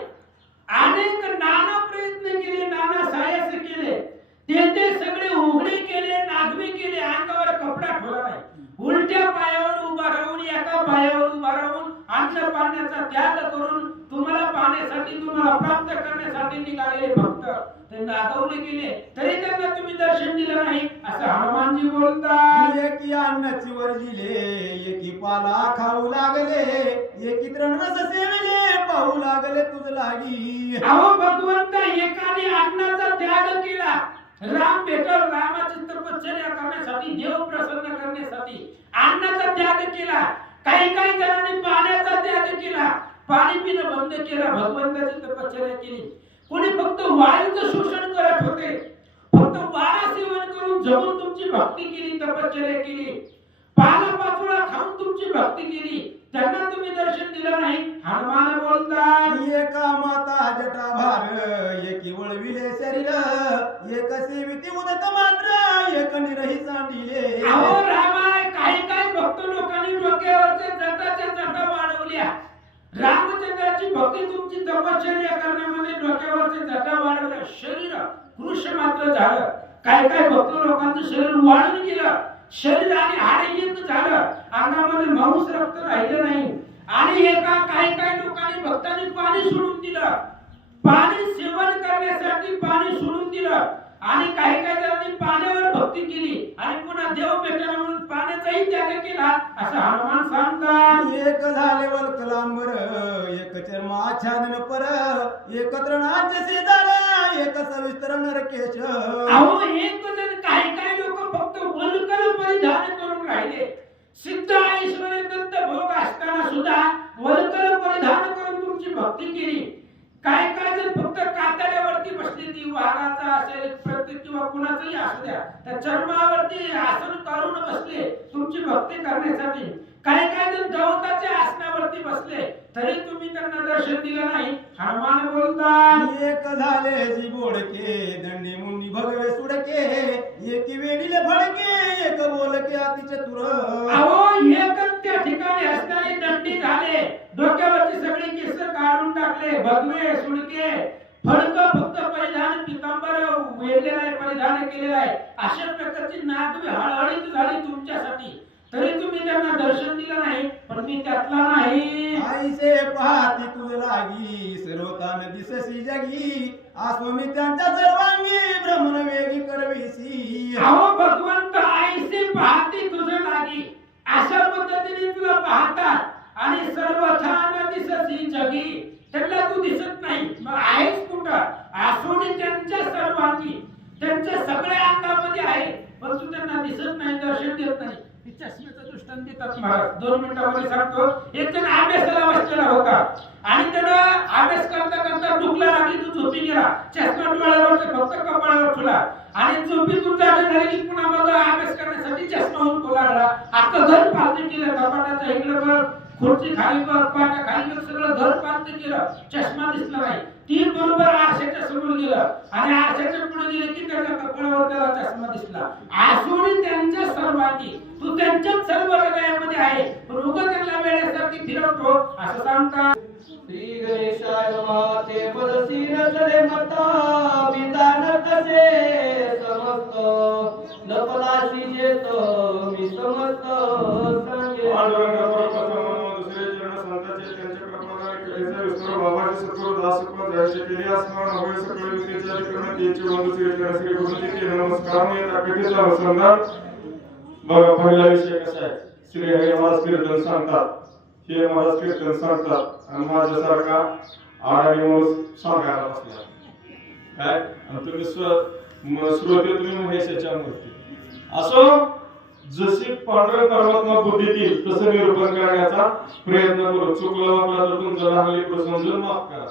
अनेक नाना प्रयत्न केले, नाना साहस केले, ते सगळे उघडे केले, नागवे केले, अंगावर कपडा ठेवला नाही. उलट्या पायावर उभा राहून, एका पायावर उभा राहून अन्न पाण्याचा त्याग करून तुम्हाला पाहण्यासाठी, तुम्हाला प्राप्त करण्यासाठी निघालेले भक्त ते नागवले गेले, तरी त्यांना तुम्ही दर्शन दिलं नाही. असं हनुमानजी बोलतात. एकी अन्नाची वर्जिले, एकी पाला खाऊ लागले, एकी तृणरस सेविले पाहू लागले तुझ लागी. अहो भगवंता एकाने अन्नाचा त्याग केला, राम भेटल, रामाची तपश्चर्या करण्यासाठी, देव प्रसन्न करण्यासाठी अन्नाचा त्याग केला. काही काही जणांनी पाण्याचा त्याग केला, पाणी पिणं बंद केलं, भगवंताची तपश्चर्या केली. कोणी फक्त वायूचं शोषण करत होते, फक्त वारा सेवन करून जगून तुमची भक्ती केली, तपश्चर्या केली. पाला पाचोळा खाऊन तुमची तुमची भक्ती केली त्यांना तुम्ही दर्शन दिलं नाही. हनुमान बोलतात एका माता जटाभार एकी वळविले शरीर एक सेविती उदक मात्र एक निरही सांडिले. अहो रामाय काही काही भक्त लोकांनी डोक्यावरचे जटाच्या जटा वाढवल्या. रामचंद्राची भक्ती तुमची तपश्चर्या करण्यामध्ये डोक्यावरचे जटा वाढवल्या. शरीर कृश मात्र झालं. काय काय भक्त लोकांचं शरीर वाढून गेलं. शरीर आणि हाड एक झालं. अंगामध्ये मांस रक्त राहिलं नाही. आणि एका काही काही लोकांनी भक्तांनी पाणी सोडून दिलं. पाणी सेवन करण्यासाठी पाणी सोडून दिलं. आणि काही काही जणांनी पाण्यावर भक्ती केली आणि पुन्हा देव भेटला म्हणून पाण्याचाही त्याग केला असं हनुमान सांगतात. एक झाले वल्कलांबर एक चर्म आच्छादन पर एकत्र नाट्य शेजारा एक सविस्तर नरकेश. अहो एक जण काही काही लोक फक्त वल्कल परिधान करून राहिले. सिद्ध ऐश्वर्य दत्त भोग असताना सुद्धा वल्कल परिधान करून तुमची भक्ती केली. काय काय जण फक्त कातड्यावरती बसली ती वाघाचा असेल प्रत्येक किंवा कुणाचंही असू द्या त्या चर्मावरती आसन करून बसले तुमची भक्ती करण्यासाठी. काय काय जण गवताच्या आसनावरती बसले तरी तुम्ही त्यांना दर्शन दिलं नाही. हनुमान बोलतात एक झाले जी बोडके दंडी मुंडी भगवे सुडके एकी वेडीले फडके एक बोलके अति चतुर. अहो एकच त्या ठिकाणी असणारे दंडी झाले. डोक्यावरची सगळी केस काढून टाकले. भगवे सुडके फडक फक्त परिधान पितांबर वेढलेलं आहे परिधान केलेलं आहे. अशा प्रकारची नागवी हळहळीत झाली तुमच्यासाठी तरी तुम्ही त्यांना दर्शन दिलं नाही. पण मी त्यातला नाही. आईसे पाहती तुझ लागी सर्वतान दिससी जगी आसो मी त्यांच्या सर्वांगी भ्रमण वेगी करविसी. अहो भगवंत आईसे पाहती तुझ लागी अशा पद्धतीने तुला पाहतात आणि सर्वथान दिससी जगी त्यांना तू दिसत नाही. मग आहेस कुठं? आसोनी त्यांच्या सर्वांगी त्यांच्या सगळ्या अंगामध्ये आहे पण तू त्यांना दिसत नाही दर्शन देत नाही. चष्म्याचं दृष्टांत देतात महाराज. 2 मिनिटांमध्ये सांगतो. एक जण अभ्यासाला बसलेला होता आणि त्यानं अभ्यास करता करता भूक लागली तो झोपी गेला. चष्मा डोळ्यावर फक्त कपाळावर ठेवला आणि झोपीतून जागा झाली की पुन्हा मग अभ्यास करण्यासाठी चष्मा उठू लागला. अख्खं घर पालते केलं. कपाटाचं इकडं बघ खुर्ची खाली बघ पाटा खाली बघ सगळं घर पालते केलं. चष्मा दिसला नाही. ती बरोबर आरशाच्या समोर गेलं आणि आरशाच्या पुढे गेले की त्याच्या कपाळावर त्याला चष्मा दिसला. आसुरी त्यांच्या सर्वांनी तू त्यांच्याच सर्व हृदयामध्ये आहे पण उगा त्यांना वेळेसाठी फिरवतो असं सांगतात. श्री गणेशाय नमः. ते पदसी नचले मता विधान तसे समस्त लपलासी जेत मी समस्त सांगे. दुसरे चरण संतांचे त्यांच्या प्रमाणात केलेचे विस्तार बाबाचे सत्वर दासत्व जायचे केले असणार हवे सकळ युक्तीच्या अधिकरण त्याची बंधू श्री चरण श्री गुरुजीचे नमस्कार. मी ताकदीचा अनुसंधान बघा पहिला विषय कसा आहे. श्री हरी महाराज कीर्तन सांगतात. हे महाराज कीर्तन सांगतात आणि माझ्यासारखा आडाणी माणूस सांगायला बसला काय आणि तुम्ही श्रोते तुम्ही महेशाच्या मूर्ती असो. जशी पांढऱ्या परमात्मा बुद्धी देईल तसं निरूपण करण्याचा प्रयत्न करू. चुकलं वाटलं तर तुमचं लहान समजून माफ करा.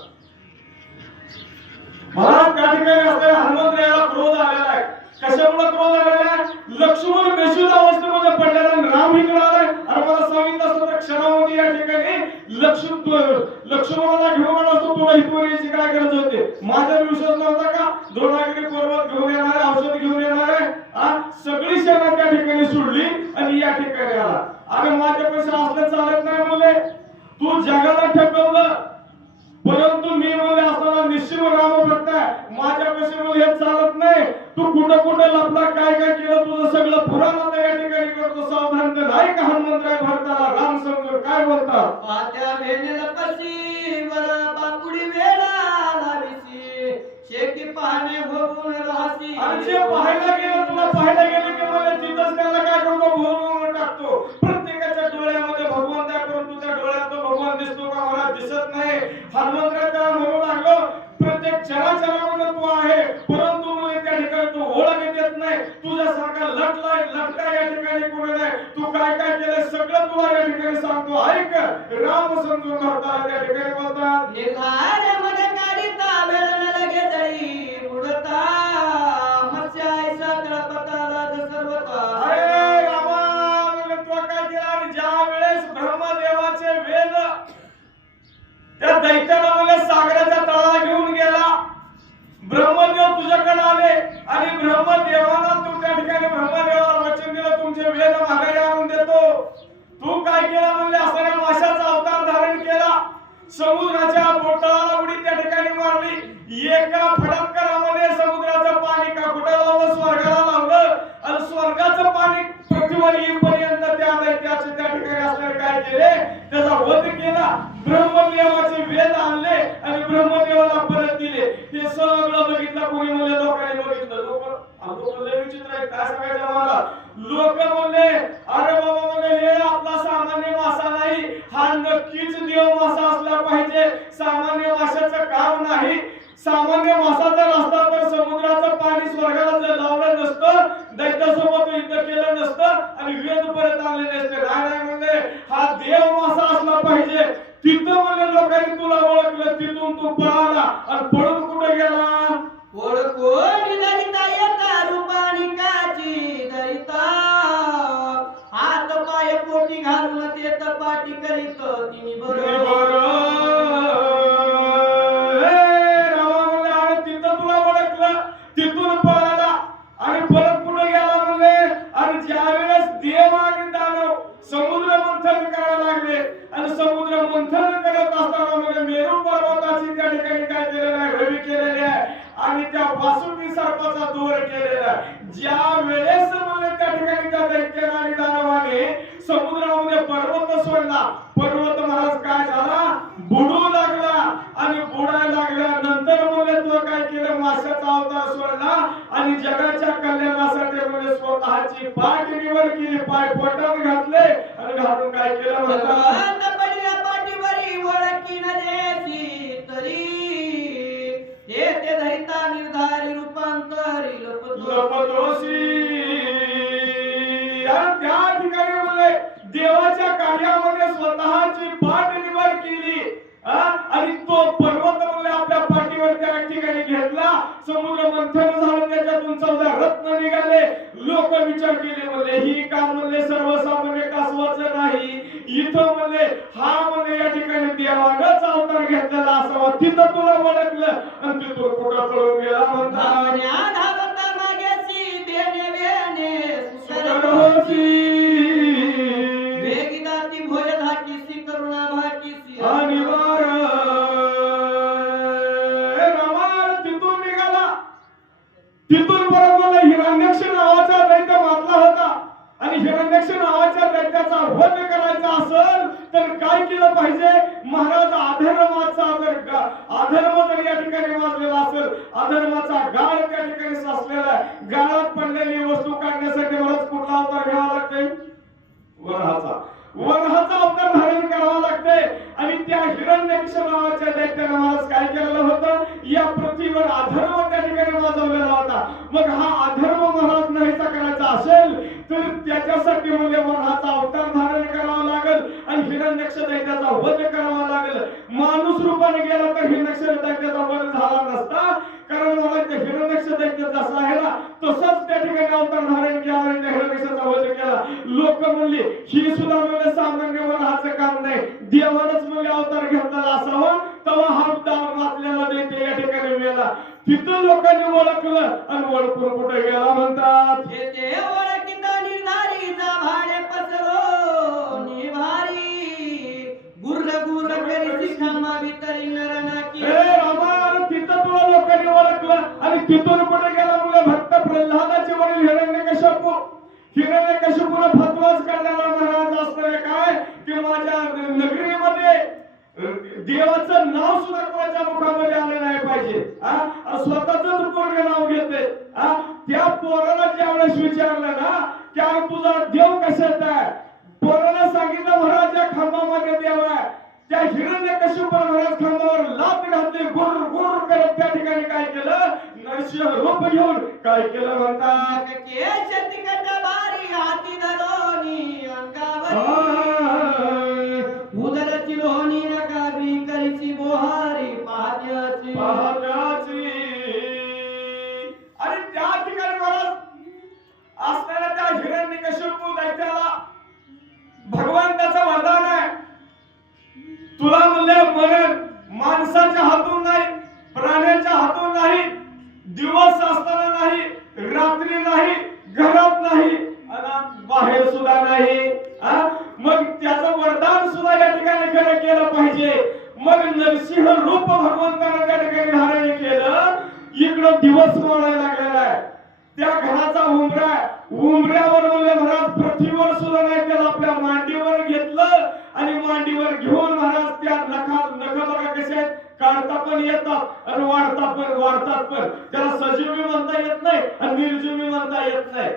महाराज त्या ठिकाणी असताना हनुमंतरायाला क्रोध आलेला आहे. कशामुळे क्रोध आलेला आहे? लक्ष्मण बेशुद्ध अवस्थेमध्ये पडलेला आणि राम इकडे आलाय आणि मला सांगितलं असतं तर क्षणामध्ये या ठिकाणी लक्ष्मणाला घेऊन असतो तुला इथवर यायची काय गरज होते. माझा विश्वास नव्हता का द्रोणागिरी पर्वत घेऊन येणार औषध घेऊन येणार सगळी सेना त्या ठिकाणी सोडली आणि या ठिकाणी आला. अरे माझ्यापेक्षा असलं चालत नाही मुले. तू जगाला ठेवलं परंतु मी मुले असताना निश्चित राम भक्त आहे. माझ्यापेक्षा मुले हे चालत नाही. तू कुठं कुठं लपला काय काय केलं तुझं सगळं पुराण आता या ठिकाणी करतो. सावधान कर. ऐक हनुमंतराय भक्ताला राम समजून काय बोलतात. पात्या भेंडीला कशी वर बापुडी वेळा लावीसी शेकी पाहणे भोगून राहसी. आणि जे पाहायला गेलं तुला पाहायला गेलं की मला तिथंच त्याला काय करतो भोगून टाकतो. प्रत्येकाच्या डोळ्यामध्ये भगवंत आहे परंतु त्या डोळ्यात तो भगवान दिसतो का मला दिसत नाही. हनुमंतराय त्याला म्हणू लागलो प्रत्येक चराचरामध्ये तू आहे परंतु मला त्या ठिकाणी तू ओळख देत नाही. तुझ्यासारखा लटका या ठिकाणी कोणी नाही. तू काय काय केलं सगळं तुला या ठिकाणी सांगतो. ऐक राम समजून करता त्या ठिकाणी बोलतात. निघारे मध्ये काढिता वेळ न लगे जळी उडता मत्स्य ऐसा तळपताला सर्वता. अरे रामा तू काय केलं आणि ज्या वेळेस त्या दैत्याला म्हणले सागराच्या तळाला घेऊन गेला. ब्रह्मदेव तुझ्याकडे आले आणि ब्रह्मदेवाला तू त्या ठिकाणी ब्रह्मदेवाला वचन दिलं तुमचे वेद माघारी आणून देतो. तू काय केला म्हणले असणाऱ्या माशाचा अवतार धारण केला. समुद्राच्या बोटाला उडी त्या ठिकाणी मारली. एका फडकरामध्ये समुद्राचं पाणी का कुठं लावलं स्वर्गाला लावलं आणि स्वर्गाचं पाणी पृथ्वीवर येईपर्यंत त्या दैत्याचे त्या ठिकाणी असणारे काय केले त्याचा वध केला. ब्रह्मदेवाचे वेद आणले आणि ब्रह्मदेवाला परत दिले. हे सगळं बघितलं कोणी म्हणले लोकांनी बघितलं. लोक लय विचित्र आहे काय सांगायचं मला. लोक म्हणले अरे बाबा म्हणले हे आपला सामान्य मासा नाही हा नक्कीच देव मासा असला पाहिजे. सामान्य माशाचं काम नाही. सामान्य मासा जर असता तर समुद्राचं पाणी स्वर्गाला जर लावलं नसतं दैत्यासोबत युद्ध केलं नसतं आणि वेद परत आणले नसते. नाही म्हणले हा देव मासा असला पाहिजे. तिथं म्हणले लोकांनी तुला ओळखलं तिथून तू पळाला आणि पळून कुठे गेला. ओळखोनी दरिता येता रूपानी काची दरिता हात पाय पोटी घालून ते तपाटी करीत तिनी बरोबर. तिथून पळाला आणि परत कुठे गेला म्हणले आणि ज्यावेळेस देव आणि दानव समुद्र मंथन करायला लागले आणि समुद्र मंथन करत असताना म्हणजे मेरू पर्वताची त्या ठिकाणी काय केलेलं आहे रवी केलेली आहे आणि त्या वासुकी सर्पाचा दोर केलेला आहे. ज्या वेळेस म्हणले त्या ठिकाणी त्या दैत्याने आणि दानवाने समुद्रामध्ये पर्वत सोडला. पर्वत महाराज काय झाला बुडू लागला आणि बुडायला लागल्यानंतर म्हणले तो काय केलं माशाचा अवतार सोडला आणि जगाच्या कल्याणासाठी म्हणजे स्वतःची पाठ निवड केली. पाय पोटात घातले आणि घालून काय केलं म्हणतात पाठीवरी ओळखी न देशी तरी हे ते धरिता निर्धारी रूपांतरी लपतोसी. त्या ठिकाणी म्हणले देवाच्या कार्यामध्ये स्वतःची पाठ निवड केली आणि तो पर्वत म्हणले आपल्या पाठीवर त्या ठिकाणी घेतला. समुद्र मंथन झालं त्याच्यातून 14 रत्न निघाले. लोक विचार केले म्हणले ही काम म्हणले सर्वसामान्य कासवाचं नाही. इथं म्हणले हा म्हणले या ठिकाणी देवानंच अवतार घेतलेला असावा. तिथं तुला ओळखलं आणि तिथून कुठं पळून गेला म्हणतात मागेची बेने बेने वेगिदाती भोज धाकीसी करुणा भाकीसी आणि तिथून निघाला. तिथून परत मला हिरण्यक्ष नावाचा दैत्य मारला होता आणि हिरण्यक्ष नावाच्या दैत्याचा वध करायचा असेल तर काय केलं पाहिजे. महाराज अधर्माचा जर अधर्म जर या ठिकाणी वाजलेला असेल अधर्माचा गाळ त्या ठिकाणी साचलेला आहे. गाळात पडलेली वस्तू काढण्यासाठी महाराज कुठला अवतार घ्यावा लागते वराहाचा. वराहाचा अवतार धारण करावा लागते आणि त्या हिरण्यक्ष नावाच्या दैत्याने महाराज काय केलेलं होतं या पृथ्वीवर अधर्म त्या ठिकाणी वाजवलेला होता. मग हा अधर्म महाराज नाहीसा करायचा असेल तर त्याच्यासाठी म्हणजे वराहाचा अवतार धारण करावा लागेल आणि हिरण्यक्ष दैत्याचा वध करावा लागेल. माणूस रूपाने गेला तर हिरण्यक्ष दैत्याचा वध झाला नसता. कारण मला त्या हिरण्यक्ष दैत्य जसा आहे ना तसंच त्या ठिकाणी अवतार धारण केला आणि त्या हिरण्यक्षाचा वध केला. लोक म्हणले ही सुद्धा म्हणजे सामान्य वराहाचं काम नाही. देवानंच म्हणजे अवतार घेतलेला असावा तेव्हा हा दार वाचलेला दैत्य या ठिकाणी मेला. तिथं लोकांनी ओळखलं आणि ओळखून कुठे गेला म्हणतात हे ते ओळखीता निर्धारी जा भाडे पसरो निभारी गुर्र गुर्र करी शिखामा वितरी नरनाकी. तिथं तुला लोकांनी ओळखलं आणि तिथून कुठे गेला म्हणजे भक्त प्रल्हादाचे वडील हिरण्यकश्यपू. हिरण्यकश्यपूला फतवाच करणारा महाराज असणारे काय की माझ्या नगरीमध्ये देवाचं नाव सुद्धा कोणाच्या मुखामध्ये आलं नाही पाहिजे. स्वतःच पोरग नाव घेते. त्या पोराला ज्यावेळेस विचारलं ना की तुझा देव कशात आहे पोराला सांगितलं महाराज या खांबामध्ये देव आहे. त्या हिरण्यकश्यप महाराज खांबावर लाथ घातली गुर गुर करत त्या ठिकाणी काय केलं नरसिंह रूप घेऊन काय केलं म्हणतात केश तिकट बारी हाती धरोनी अंगावरी उदरची लोहनी नकाबी करीची बोहारी पहाट्याची. आणि त्या ठिकाणी महाराज असणाऱ्या त्या हिरण्यकश्यप दैत्याला भगवान त्याचं वरदान आहे तुला म्हणले म्हणून मग नरसिंह रूप भगवंतानं त्या ठिकाणी धारण केलं. इकडं दिवस मावळायला लागलेला आहे. त्या घराचा उंबऱ्यावर म्हणजे महाराज पृथ्वीवर सुद्धा नाही, त्याला आपल्या मांडीवर घेतलं आणि मांडीवर घेऊन महाराज त्या नख बघा कसे आहेत, काढता पण येतात आणि वाढतात पण. त्याला सजीवी म्हणता येत नाही आणि निर्जीवी म्हणता येत नाही.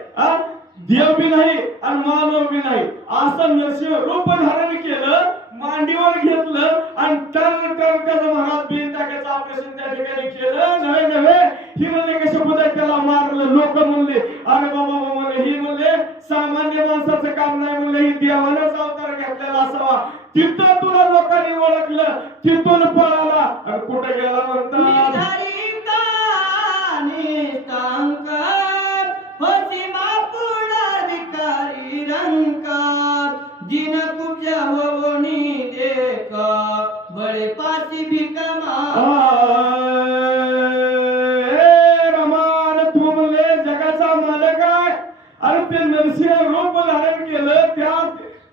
देव बी नाही आणि मानव बी नाही, असं नरसिंह रूप धारण केलं, मांडीवर घेतलं आणि टन त्याचं महाराज बिन टाकायचं ऑपरेशन त्या ठिकाणी केलं. नव्हे हिरण्यकश्यप त्याला मारलं. लोक म्हणले अरे बाबा म्हणले ही म्हणले सामान्य माणसाचं काम नाही, म्हणले ही देवानंच अवतार घेतलेला असावा. तिथं तुला लोकांनी ओळखलं, तिथून पळाला आणि कुठे गेला म्हणतात जिन कुब्जा होनी देखा बड़े पासी भी कमा. रमान तू म्हणले जगाचा मालक आहे. अरे ते नरसिंह रूप धारण केलं,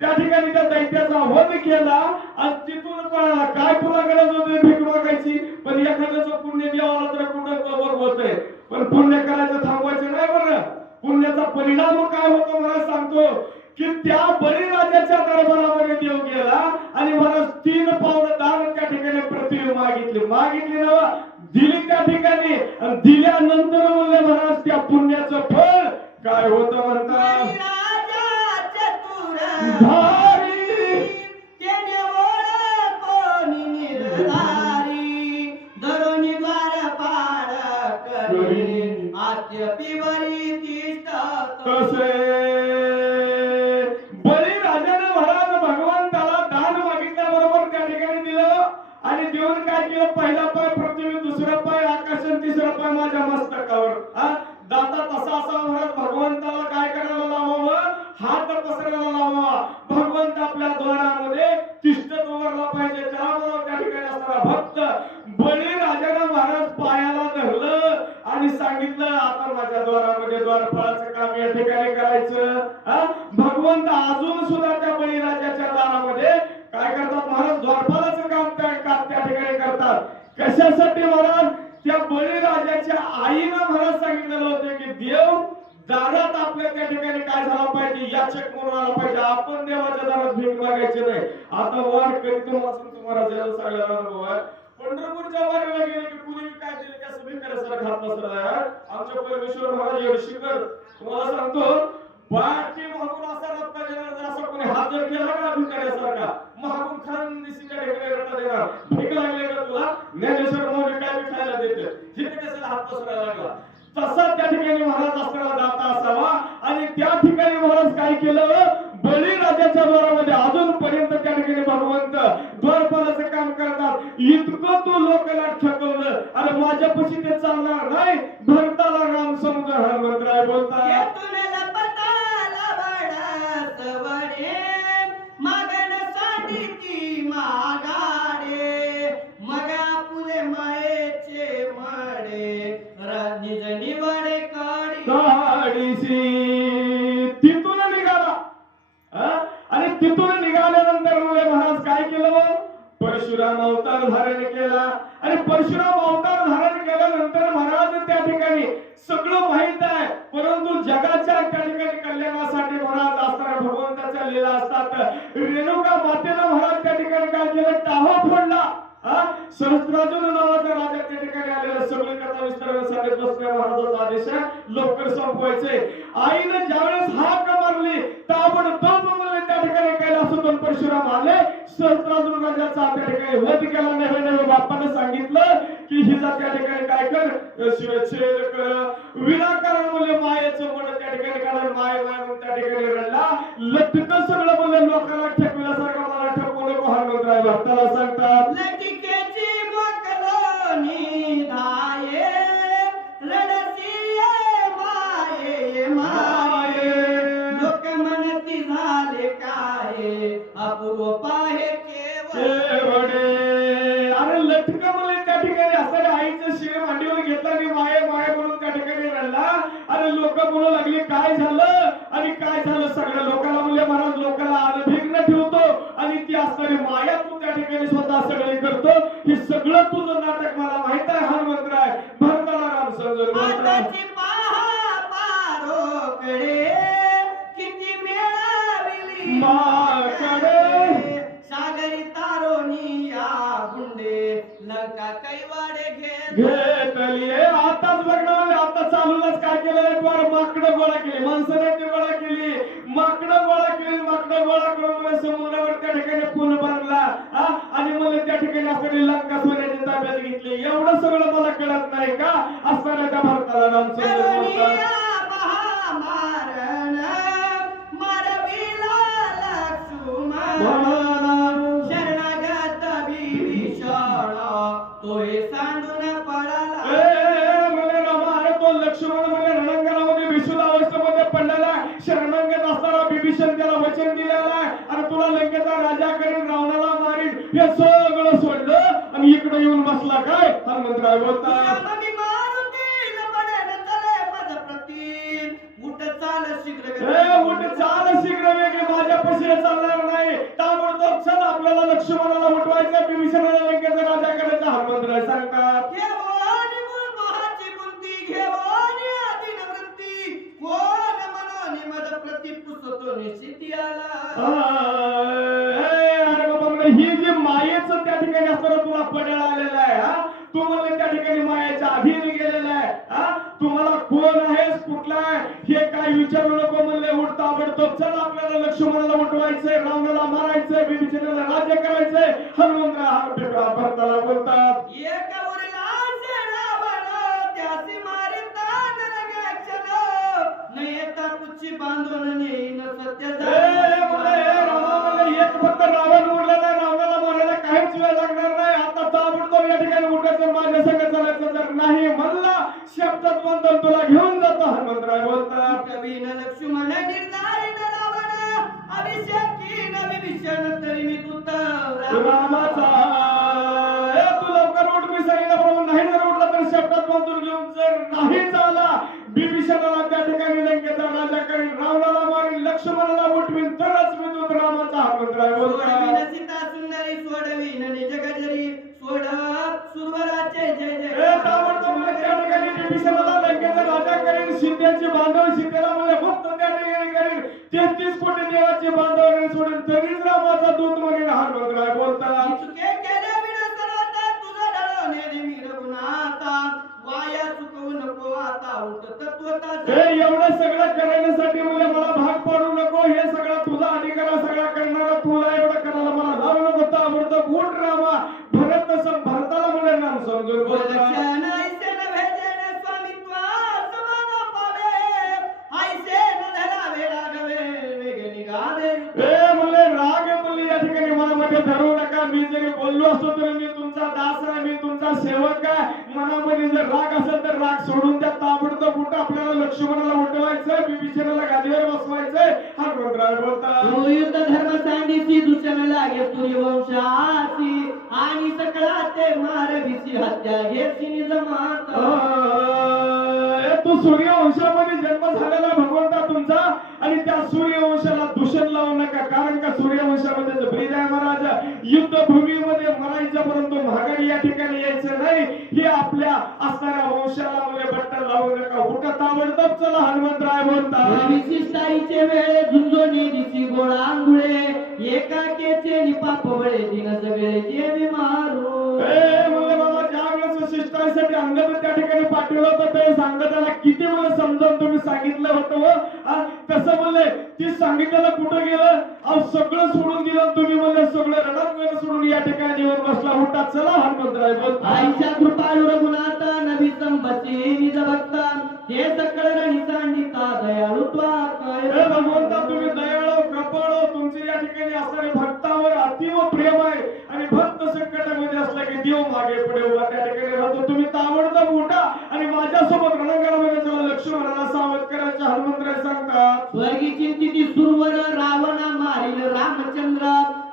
त्या ठिकाणी त्या दैत्याचा वध केला आणि तिथून पळाला. काय तुला गरज होती भीक मागायची? पण एखाद्याचं पुण्य देवाला तर कुठं कवर होतंय, पण पुण्य करायचं थांबवायचं नाही. बरं पुण्याचा परिणाम काय होतो मला सांगतो की त्या बळीराजाच्या दरबारामध्ये देव गेला आणि महाराज 3 पावलं दान त्या ठिकाणी पृथ्वी मागितली ना, दिली त्या ठिकाणी. आणि दिल्यानंतर म्हणले महाराज त्या पुण्याचं फळ काय होतं म्हणतात बळीराजाने महाराज भगवंताला दान मागितल्याबरोबर त्या ठिकाणी दिलं आणि देऊन काय केलं, पहिला पाय पृथ्वी, दुसरा पाय आकाश आणि तिसरा पाय माझ्या मस्तकावर. दाता तसा असा महाराज भगवंताला काय करायला लावावं, हात पसरायला लावावा. भगवंत आपल्या द्वारामध्ये तिष्ठत उभारला पाहिजे, त्याला त्या ठिकाणी असणारा भक्त. बळीराजाने महाराज पायाला धरलं आणि सांगितलं आता माझ्या द्वारामध्ये द्वारपाळाचं काम या ठिकाणी करायचं. भगवंत अजून सुद्धा त्या बळीराजाच्या दारामध्ये काय करतात महाराज, द्वारपाळाचं काम त्या ठिकाणी करतात. कशासाठी महाराज, त्या बळीराजाच्या आईनं महाराज सांगितलेलं होतं की देव दारात आपल्या त्या ठिकाणी काय झाला पाहिजे, याचक म्हणून आला पाहिजे. आपण देवाच्या दारात भीक मागायची नाही. आता वार करीतून वाचून तुम्हाला ज्याला सगळ्याला अनुभव आहे. पंढरपूरच्या वारीला गेले की कुणी काय दिले त्या सगळी करायचं हात पसरला. आमच्या परमेश्वर महाराज एवढीकर तुम्हाला सांगतो, बाकी मागून असा रत्ता देणार, असा कोणी हात जर केला का भिकाऱ्यासारखा मागून खान दिसीच्या ठिकाणी रट्टा देणार. भीक लागली का तुला, ज्ञानेश्वर मोरे काय बी खायला देते, हे कशाला हात पसरायला लागला. तसा त्या ठिकाणी महाराज असणारा दाता असावा. आणि त्या ठिकाणी महाराज काय केलं, बळीराजाच्या द्वारामध्ये अजूनपर्यंत त्या ठिकाणी भगवंत द्वारपालाचं काम करतात. इतकं तो लोकांना ठकवलं आणि माझ्यापाशी ते चालणार नाही. भरताला राम समुद्र हनुमंतराय बोलतात तिथून निघाला. आणि तिथून निघाल्यानंतर महाराज काय केलं, परशुराम अवतार धारण केला. आणि परशुराम अवतार धारण केल्यानंतर महाराज त्या ठिकाणी सगळं माहित आहे, परंतु जगाच्या त्या ठिकाणी कल्याणासाठी महाराज असणाऱ्या भगवंताच्या लीला असतात. रेणुका मातेनं महाराज त्या ठिकाणी काय केलं, टाहा फोडला. सहस्त्रार्जुन नावाचा राजा त्या ठिकाणी आलेला. सगळी कथा विस्तारासाठी बसल्या महाराजाचा आदेश आहे, लवकर संपवायचे. आईने ज्यावेळेस हाक मारली ताबडतोब म्हणले त्या ठिकाणी कैलासातून परशुराम आले. सहस्त्रार्जुन राजाचा त्या ठिकाणी वध केला. नव्हे बापाने सांगितलं की हिचा त्या ठिकाणी काय कर, शिरच्छेद कर. विनाकारण म्हणले मायेचं मन त्या ठिकाणी कारण माय म्हणून त्या ठिकाणी रडला. लटकं सगळं म्हणले लोकांना ठेकल्यासारखं मला ठेकू नको हनुमंतराय भक्ताला सांगतात. अरे लटकं म्हणले त्या ठिकाणी असणाऱ्या आईचं शिर मांडीवर घेतला आणि माये म्हणून त्या ठिकाणी रडला. आणि लोक बोलू लागली काय झालं आणि काय झालं. सगळ्या लोकांना म्हणले महाराज लोकांना आलं भीक लग्न ठेवतो आणि ती असणारी माया तू त्या ठिकाणी स्वतः सगळे करतो. हे सगळं तुझं नाटक मला माहित आहे हनुमंतराय. भरताला राम समजून बोलतात. आताची पहा पारोकडे किती मिळाविली माकडे. सागरी तारोनी या गुंडे लंका कैवाडे घेत घेतली. आताच बघणार आता चालूनच काय केलं द्वार माकडं गोळा केली. माणसाने ती गोळा केली. माकडं गोळा केली. माकडं गोळा करून मग समुद्रावर त्या ठिकाणी पूल बांधला आणि मला त्या ठिकाणी असणारी लंका सोन्याची ताब्यात घेतली. एवढं सगळं मला कळत नाही का असणाऱ्या त्या भारताला राम करुणिया महामारण मारविला लक्ष्मण शरणागत विभीषण तो हे सांडून पडाला. तो लक्ष्मण म्हणजे रणांगणामध्ये विशुद्ध अवस्थेमध्ये पडलेला शरणागत असणारा विभीषण त्याला वचन दिलेला आहे आणि तुला लंकेचा राजा करीन रावणाला मारीन हे सगळं सोडलं आणि इकडे येऊन बसला काय हनुमंतराय बोलतात. उठ चाल शीघ्र वेगळे माझ्यापाशी चालणार नाही. ताबडतोब चल आपल्याला लक्ष्मणाला उठवायचं विभीषणाला लंकेचा राजा करायचा हनुमंतराय सांगतात. अरे बाबा म्हणजे ही जी मायेचं त्या ठिकाणी असताना तुला पडायला आलेला आहे तू मला त्या ठिकाणी मायाच्या अधीन गेलेला आहे तुम्हाला कोण आहेस कुठला आहे हे काय विचारू नको म्हणले. उठ ताबडतोब चल आपल्याला लक्ष्मणाला उठवायचंय रावणाला मारायचंय विभीषणाला राज्य करायचंय हनुमंतराय भरताला बोलतात. बांधून नेईन सत्य एक फक्त रावण उडलेला रावणाला मारायला काहीच वेळ लागणार नाही. आता ताबडतोब या ठिकाणी उठायचं माझ्या संग चालायचं जर नाही म्हणला शब्दात बंधन तुला घेऊन जातो हनुमंतराय बोलतात. प्रवीण लक्ष्मण निर्धारित रावण अभिषेकीन विभीषण तरी मी दूत रामाचा तू लवकर उठ. मी सांगितल्याप्रमाणे नाही जर उठला तर शब्दात बंधून घेऊन जर नाही झाला विभीषणाला त्या ठिकाणी लंकेचा राजा करीन रावणाला मारीन लक्ष्मणाला उठवीन तरच मी दूत रामाचा हनुमंतराय बोलतात. सीता सुंदरी सोडवीन निज गजरी सोड सुरवराचे जय जय. ताबडतोब त्या ठिकाणी विभीषणाला लंकेचा राजा करीन. सीतेची बांधव सीतेला म्हणजे फक्त त्या ठिकाणी करीन 33 कोटी देवाची बांधव सोडून तरीच रामाचा दूत म्हणून हनुमंतराय बोलतात. चुके केले विना सर्वता तुझा ढळवणे मी रघुनाथा वाया चुकवू नको आता उठ तत्वता. एवढं सगळं करण्यासाठी मला भाग पाडू नको. हे सगळं तुझा अधिकार सगळा करणारा तुला एवढं करायला मला लावू नको. ताबडतोब उठ रामा. भरत तसं भरताला म्हणले नाम समजून बोलतात. मनामध्ये धरू नका. मी जरी बोललो असतो तरी मी तुमचा दास आहे मी तुमचा सेवक आहे. मनामध्ये जर राग असेल तर राग सोडून द्या. ताबडतोब उठ आपल्याला लक्ष्मणाला उठवायचंय विभीषणाला गादीवर बसवायचंय हनुमंतराय बोलतात. युद्ध धर्म सांडिसी दूषण लागे सूर्यवंशासी आणि सकळा ते मारविसी हत्या घेसी जमात. तू सूर्यवंशामध्ये जन्म झालेला भगवंता तुमचा आणि त्या सूर्यवंशाला दूषण लावू नका. कारण का सूर्यवंशामध्ये ब्रीद आहे महाराज. युद्धभूमीमध्ये मरायचं परंतु महागाई या ठिकाणी यायचं नाही. हे आपल्या असणाऱ्या वंशाला मध्ये बट्टा लावू नका. उठा ताबडतोब चला हनुमंतराय बोलतात. विशिष्टाईचे वेळे झुंजोनी दिसी गोळा आंघुळे एकाकेचे निपाप वळे दिन सगळे जेवी मारू. म्हणले बाबा ज्या वेळेस शिष्टाईसाठी अंगद त्या ठिकाणी पाठवलं होतं ते सांगताना किती मला समजावून तुम्ही सांगितलं होतं तसं म्हणले ती सांगितलेलं कुठं गेलं. अहो सगळं सोडून दिलं तुम्ही म्हणले सगळं रणांगण सोडून या ठिकाणी येऊन बसला. उठा चला हनुमंतराय बोलतात. आईच्या कृपाळू रघुनाथा नवी संपत्ती निज भक्ता हे सकळ रणी सांडिता दयाळू भगवंता तुम्ही दयाळू कृपाळू तुमचे या ठिकाणी असणारे भक्तावर अतिव प्रेम आहे आणि भक्त संकटामध्ये असला की देव मागे पुढे उभा त्या ठिकाणी राहतो. तुम्ही ताबडतोब उठा आणि माझ्यासोबत रणांगणामध्ये चला लक्ष्मणाला सावध करायचे हनुमंतराय सांगतात. स्वर्गी चिंतिती सुरवर रावणा मारील रामचंद्र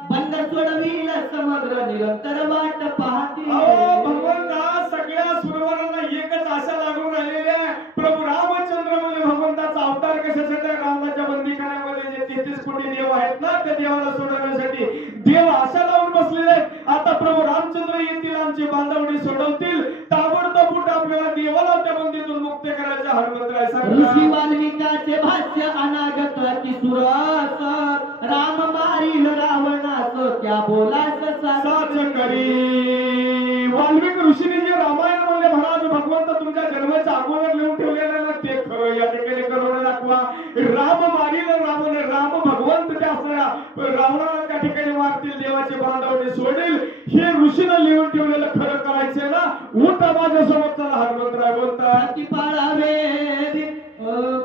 बंद सोडवील समग्र निरंतर वाट पाहती. भगवंता सगळ्या सुरवरांना एकच आशा लागून राहिलेली आहे. प्रभू रामचंद्र म्हणजे भगवंताचा अवतार कशासाठी रावणाच्या बंदीखान्यामध्ये जे 33 कोटी देव आहेत ना ते देवाला सोडवण्यासाठी देव आशा लावून बसलेले आहेत. आता प्रभू रामचंद्र येतील, आमची बांधवडी सोडवतील, ताबडतोब उठ आपल्याला देवाला त्या बंदीतून मुक्त करायचं हनुमंतराय ऋषी सांगतात. वाल्मिकाचे भाष्य अनागत किशोरास राम मारील रावणास त्या बोलास साच करी. वाल्मिक ऋषीने जे रामायण म्हणले महाराज भगवंत तुमच्या जन्माच्या अगोदर लिहून ठेवलेलं ना ते खरं या ठिकाणी करून दाखवा. राम मारील रावण, राम भगवंत त्या असणाऱ्या रावणाला त्या ठिकाणी मारतील, देवाचे बांधवडे सोडेल, हे ऋषीनं लिहून ठेवलेलं खरं करायचंय ना. उठा माझ्यासोबत चला हनुमंतराय बोलतात.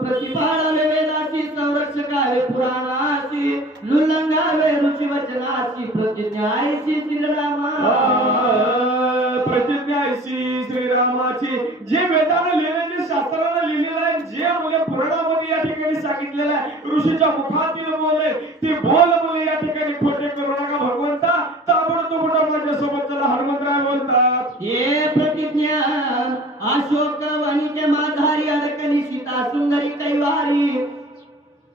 प्रतिपाळावे वेदाची संरक्षकावे पुराणाची लुल्लंगावे ऋषी वचनाची प्रतिज्ञायची श्रीरामा. प्रतिज्ञायची श्रीरामाची जे वेदाने लिहिलेले, जे शास्त्राने लिहिलेलं आहे, जे मुले पुराणामध्ये या ठिकाणी सांगितलेलं आहे, ऋषीच्या मुखातील बोले ते बोल मुले या ठिकाणी खोटे करू नका भगवंता. ताबडतोब उठा माझ्यासोबत चला हनुमंतराय बोलतात. हे प्रतिज्ञा अशोक वनीच्या माधारी अडकली सीता सुंदरी कैवारी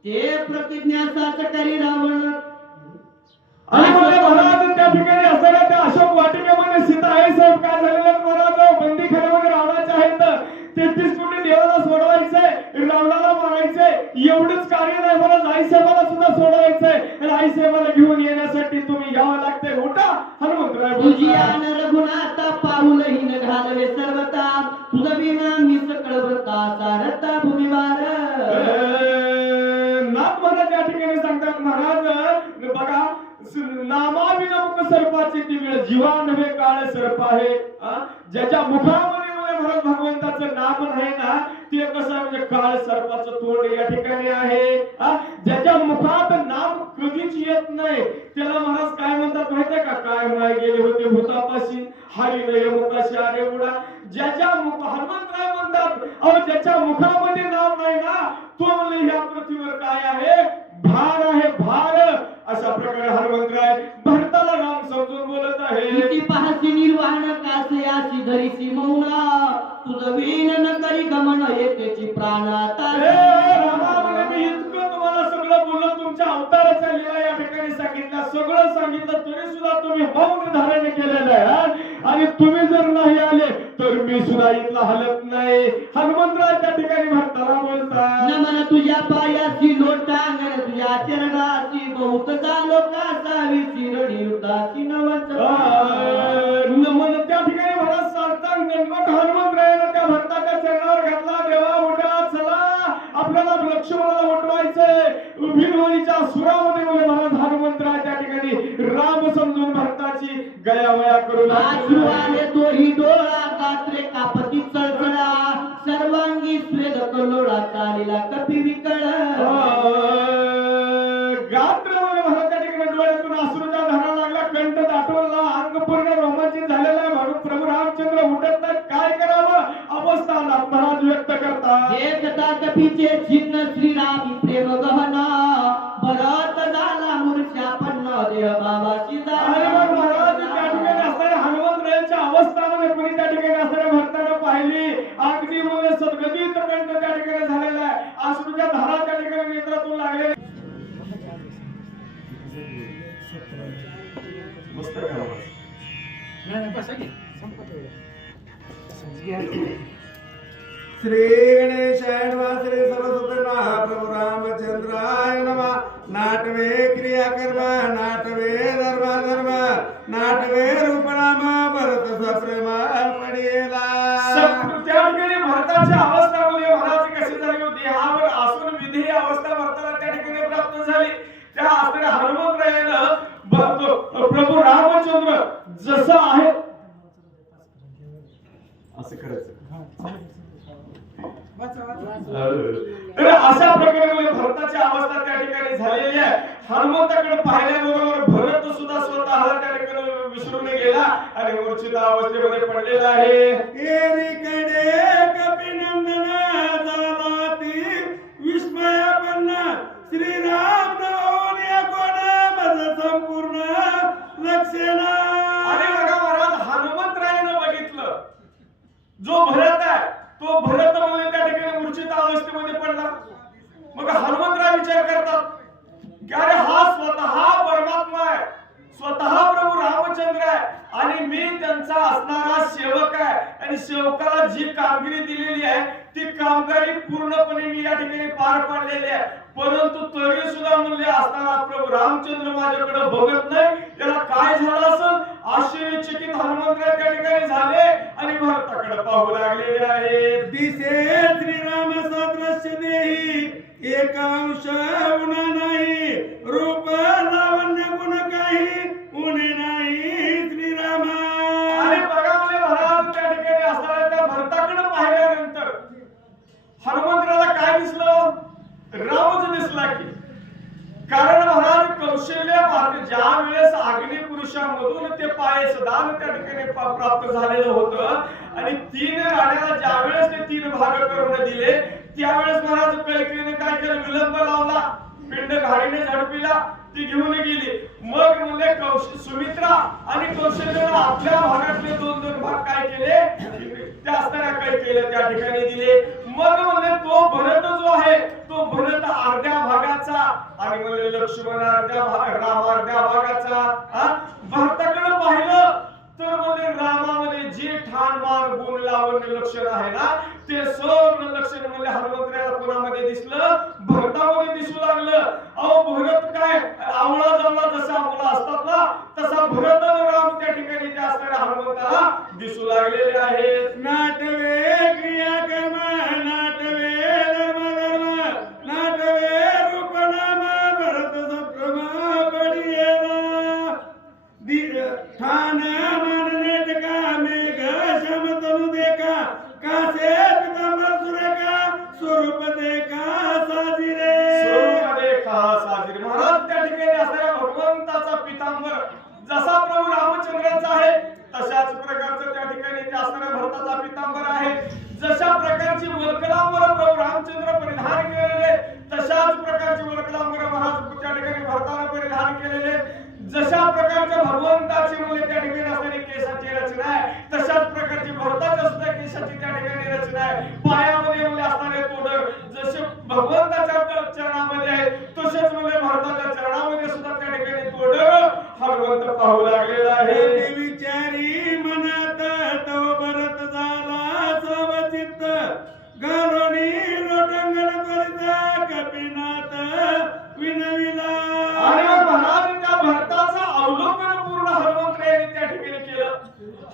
ते प्रतिज्ञा साच करी रावण. आणि महाराज त्या ठिकाणी असणाऱ्या त्या अशोक वाटिकेमध्ये सीता आहे साहेब काय झालेलं महाराज बंदी खाण्यामध्ये रावणाचे आहेत. 33 कोटी देवाला सोडवायचंय, रावणाला मारायचंय, एवढंच कार्य नाही मला आईसाहेबाला सुद्धा सोडवायचंय आणि आईसाहेबाला घेऊन येण्यासाठी तुम्ही यावं लागतंय. उठा हनुमंतराय. तुझी आन रघुनाथा पाऊलही न घालवे सर्वता तुझं विना मी सकळ व्रता सारता भूमिवार. नाथ महाराज या ठिकाणी सांगतात महाराज बघा नामाविनमुख सर्पाची ती वेळ जीवा नव्हे काळ सर्प आहे. ज्याच्या मुखामध्ये महाराज भगवंताचं नाम नाही ना ते कसं म्हणजे काळ सर्पाचं तोंड या ठिकाणी आहे. ज्याच्या मुखात नाम कधीच येत नाही त्याला महाराज काय म्हणतात माहितीये का? काय म्हणाय गेले होते भूतापाशी हरिनय मुखाशी आरे उडा. ज्याच्या हनुमंतराय म्हणतात अहो ज्याच्या मुखामध्ये नाव नाही ना तो म्हणले ह्या पृथ्वीवर काय आहे? भार आहे भार. अशा प्रकारे हनुमंतराय भरताला राम समजून बोलत आहे. किती पाहसी निर्वाण कासयाची धरीसी मौना तुझं विण न करी गमन येतेची प्राणाता. रामा म्हणे मी इतकं तुम्हाला सगळं बोललो, तुमच्या अवताराच्या लीला या ठिकाणी सांगितल्या, सगळं सांगितलं तरी सुद्धा तुम्ही मौन धारण केलेलं आहे. आणि तुम्ही जर नाही आले तर मी सुद्धा इथला हलत नाही. हनुमंतराय त्या ठिकाणी भरताला बोलतात. नमन तुझ्या पायाची लोटांगण तुझ्या चरणाची बहुत झालो कासावी शिरडी उदासी नवच. नमन त्या ठिकाणी महाराज सांगतात नेमकं हनुमंतरायानं त्या भरताच्या चरणावर घातला. देवा उठा चला आपल्याला लक्ष्मणाला उठवायचंय. भिनवणीच्या सुरामध्ये बोले महाराज हनुमंतराय त्या ठिकाणी राम समजून भरताची गयावया करू आले तोही डोळा कात्रे कापती चळचळा सर्वांगी स्वेद कल्लोळा चालीला कपी विकळ. गात्रामध्ये महाराज त्या ठिकाणी डोळ्यातून अश्रूचा धारा लागला, कंठ दाटवला, अंग पूर्ण रोमांचित झालेला आहे. प्रभू रामचंद्र उठत नाही, काय करावं अवस्था महाराज व्यक्त करतात. एकदा कपीचे चिन्ह श्रीराम प्रेम गहना भरत झाला मूर्छा पन्ना देह बाबाची महाराज त्या ठिकाणी असणाऱ्या हनुमंतरायांच्या अवस्थामध्ये कोणी त्या ठिकाणी असणाऱ्या भक्तांना पाहिली. अगदी म्हणजे सद्गदित कंठ त्या ठिकाणी झालेला आहे, अश्रूच्या धारा त्या ठिकाणी नेत्रातून लागलेल्या. मस्त श्री गणेशाय नमः. श्री सरस्वती महाप्रभु रामचंद्राय नमः. नाटवे क्रियाकर्म नाटवे धर्म नाटवे रूपनाम भरत सप्रेम पडेला. त्या ठिकाणी भरताच्या अवस्थामध्ये महाराज कशी झाली होती? देहावर आसून विधेय अवस्था भरताला त्या ठिकाणी प्राप्त झाली. त्या असणाऱ्या हनुमंतरायानं प्रभू रामचंद्र जसं आहे असं करायचं. तर अशा प्रकारे भरताची अवस्था त्या ठिकाणी झालेली आहे. हनुमंताकडे पाहिल्याबरोबर भरत सुद्धा स्वतःला त्या ठिकाणी विसरून गेला आणि मूर्छित अवस्थेमध्ये पडलेला आहे. एकीकडे कपिनंदन झाला ती विस्मयापन्न श्रीराम नवोनिया कोण माझं संपूर्ण लक्षणा. आणि बघा महाराज हनुमंतरायानं बघितलं जो भरत आहे तो भरत म्हणजे त्या ठिकाणी मूर्छित अवस्थेमध्ये पडला. मग हनुमंतराय विचार करतात अरे हा स्वतः परमात्मा आहे, स्वतः प्रभू रामचंद्र आहे आणि मी त्यांचा असणारा सेवक आहे आणि सेवकाला जी कामगिरी दिलेली आहे ती कामगिरी पूर्णपणे मी या ठिकाणी पार पाडलेली आहे. परंतु तरी सुद्धा म्हणले असताना प्रभू रामचंद्र माझ्याकडे बघत नाही. त्याला काय झालं असेल? आश्चर्यचकित हनुमंतराय त्या ठिकाणी झाले आणि भरताकडे पाहू लागलेले आहेत. दिसे श्रीराम सदृश्य देही एक अंश उणा नाही, रूप लावण्य गुण काही उणे नाही श्रीरामा. आणि बघा म्हणजे महाराज त्या ठिकाणी असणाऱ्या त्या भरताकडे पाहिल्यानंतर हनुमंतराला काय दिसलं? रामच दिसला की. कारण महाराज कौशल्य ज्या वेळेस अग्नि पुरुषांमधून ते पायसदान त्या ठिकाणी प्राप्त झालेलं होतं आणि 3 राण्याला ज्या वेळेस ते 3 भाग करून दिले त्यावेळेस महाराज कैकेयीने काय केलं? विलंब लावला, पिंड घाडीने झडपिला, ती घेऊन गेली. मग म्हणले सुमित्रा आणि कौशल्याला आपल्या भागातले 2-2 भाग काय केले? त्या असणाऱ्या कैकेयीला त्या ठिकाणी दिले. मग म्हणले तो भरत जो आहे तो भरत अर्ध्या भागाचा आणि म्हणले लक्ष्मण अर्ध्या राम अर्ध्या भागाचा. भरताकडे पाहिलं तर म्हणले रामामध्ये जे ठाण मान गुण लावण्य लक्षण आहे ना ते सगळं लक्षण म्हणले हनुमंतरायाला कोणामध्ये दिसलं? भरतामध्ये दिसू लागलं. अहो भरत काय आवळा जवळा जसा मुला असतात ना तसा भरत आणि राम त्या ठिकाणी त्या असणाऱ्या हनुमंताला दिसू लागलेले आहेत. नाटवे क्रियाकर्म नाटवे धर्म नाटवे रूप नाम भरत सप्रम पडियेला ठाण मान नेटका मेघ शमतनु देखा कासे पितांबर सुरेखा स्वरूप देखा साजिरे. स्वरूप देखा साजिरे. महाराज त्या ठिकाणी असणाऱ्या भगवंताचा पितांबर जसा प्रभू रामचंद्राचा आहे तशाच प्रकारचं त्या ठिकाणी त्या असणाऱ्या भरताचा पितांबर आहे. जशा प्रकारची वल्कलांबर प्रभू रामचंद्र परिधान केलेले तशाच प्रकारची वल्कलांबर महाराज त्या ठिकाणी भरताने परिधान केलेले. जशा प्रकारच्या भगवंताची म्हणजे त्या ठिकाणी असणारी केसाची रचना आहे तशाच प्रकारची भरताच्या सुद्धा केसाची त्या ठिकाणी रचना आहे. पायामध्ये म्हणजे असणारे तोडर जसे भगवंताच्या चरणामध्ये आहे तसेच म्हणजे भरताच्या चरणामध्ये सुद्धा त्या ठिकाणी तोडर हनुमंत पाहू लागलेला आहे. विचारी मनात तव भरत झाला सवचित्त गालोनी लोटंगण त्वरित कपिनाथ विनविला. आणि महाराज त्या भरताचा अवलोकन पूर्ण हनुमंतरायाने त्या ठिकाणी केलं.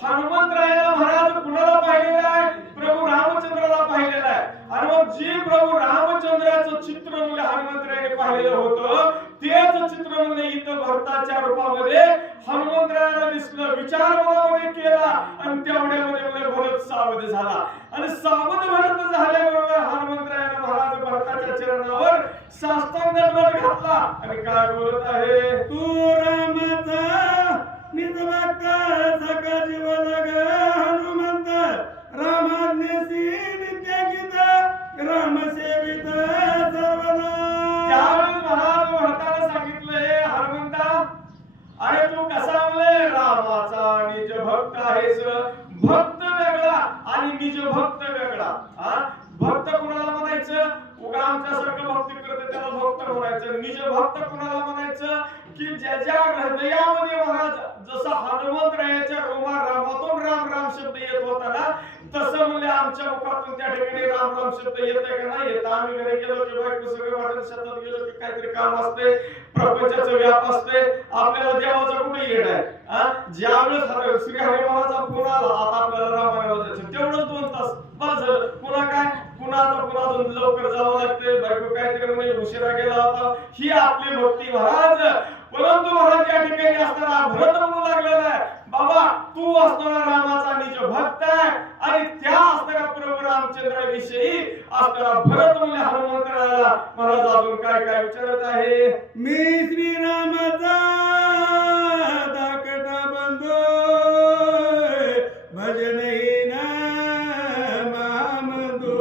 हनुमंतरायाला महाराज कुणाला पाहिलेला आहे? प्रभू रामचंद्राला पाहिलेला आहे. आणि मग जी प्रभू रामचंद्राचं चित्र म्हणजे हनुमंतरायाने पाहिलेलं होतं तेच चित्र म्हणजे इथं भरताच्या रूपामध्ये हनुमंतरायाला दिसलं. विचार मनामध्ये केला आणि तेवढ्यामध्ये म्हणजे भरत सावध झाला आणि सावध भरत झाल्याबरोबर हनुमंतरायाने महाराज भरताच्या चरणावर साष्टांग दंडवत घातला आणि काय बोलत आहे? तू रामाचा निजभक्त सखा जीव लग हनुमंत रामाज्ञेसी नित्य गीत राम सेवित सर्वदा. त्यावेळेस महाराज भरताला सांगितलं हे हनुमंता अरे तू कसा म्हणले रामाचा निज भक्त आहेस. भक्त वेगळा आणि निज भक्त वेगळा. भक्त कुणाला म्हणायचं? उगा आमच्यासारखं भक्ती करते त्याला भक्त म्हणायचं. निज भक्त कुणाला म्हणायचं? की ज्याच्या हृदयामध्ये महाराज जसा हनुमंतरायाच्या रामातून राम राम शब्द येत होता ना तसं म्हणजे आमच्या मुखातून त्या ठिकाणी राम राम शब्द येतोय का नाही येत? आम्ही घरी गेलो की बायको सगळे वाटत शेतात गेलो की काहीतरी काम असते, प्रपंचाचा व्याप असते, आपल्याला देवाचा कुठे येड आहे. ज्यावेळेस श्री हरी महाराजचा फोन आला आता आपल्याला रामायणाला जायचं तेवढंच 2 तास बस झालं. पुन्हा काय पुन्हा लवकर जावं लागते, बायको काहीतरी म्हणजे उशिरा गेला होता. ही आपली भक्ती महाराज. परंतु महाराज या ठिकाणी असताना भरत म्हणू लागलेला आहे बाबा तू असणारा रामाचा निज भक्त आहे आणि त्या असणाऱ्या प्रभू रामचंद्राविषयी असणारा भरत म्हणजे हनुमंतरायाला महाराज अजून काय काय विचारत आहे? मी श्रीरामाचा धाकटा बंधू भजनहीन महामंदू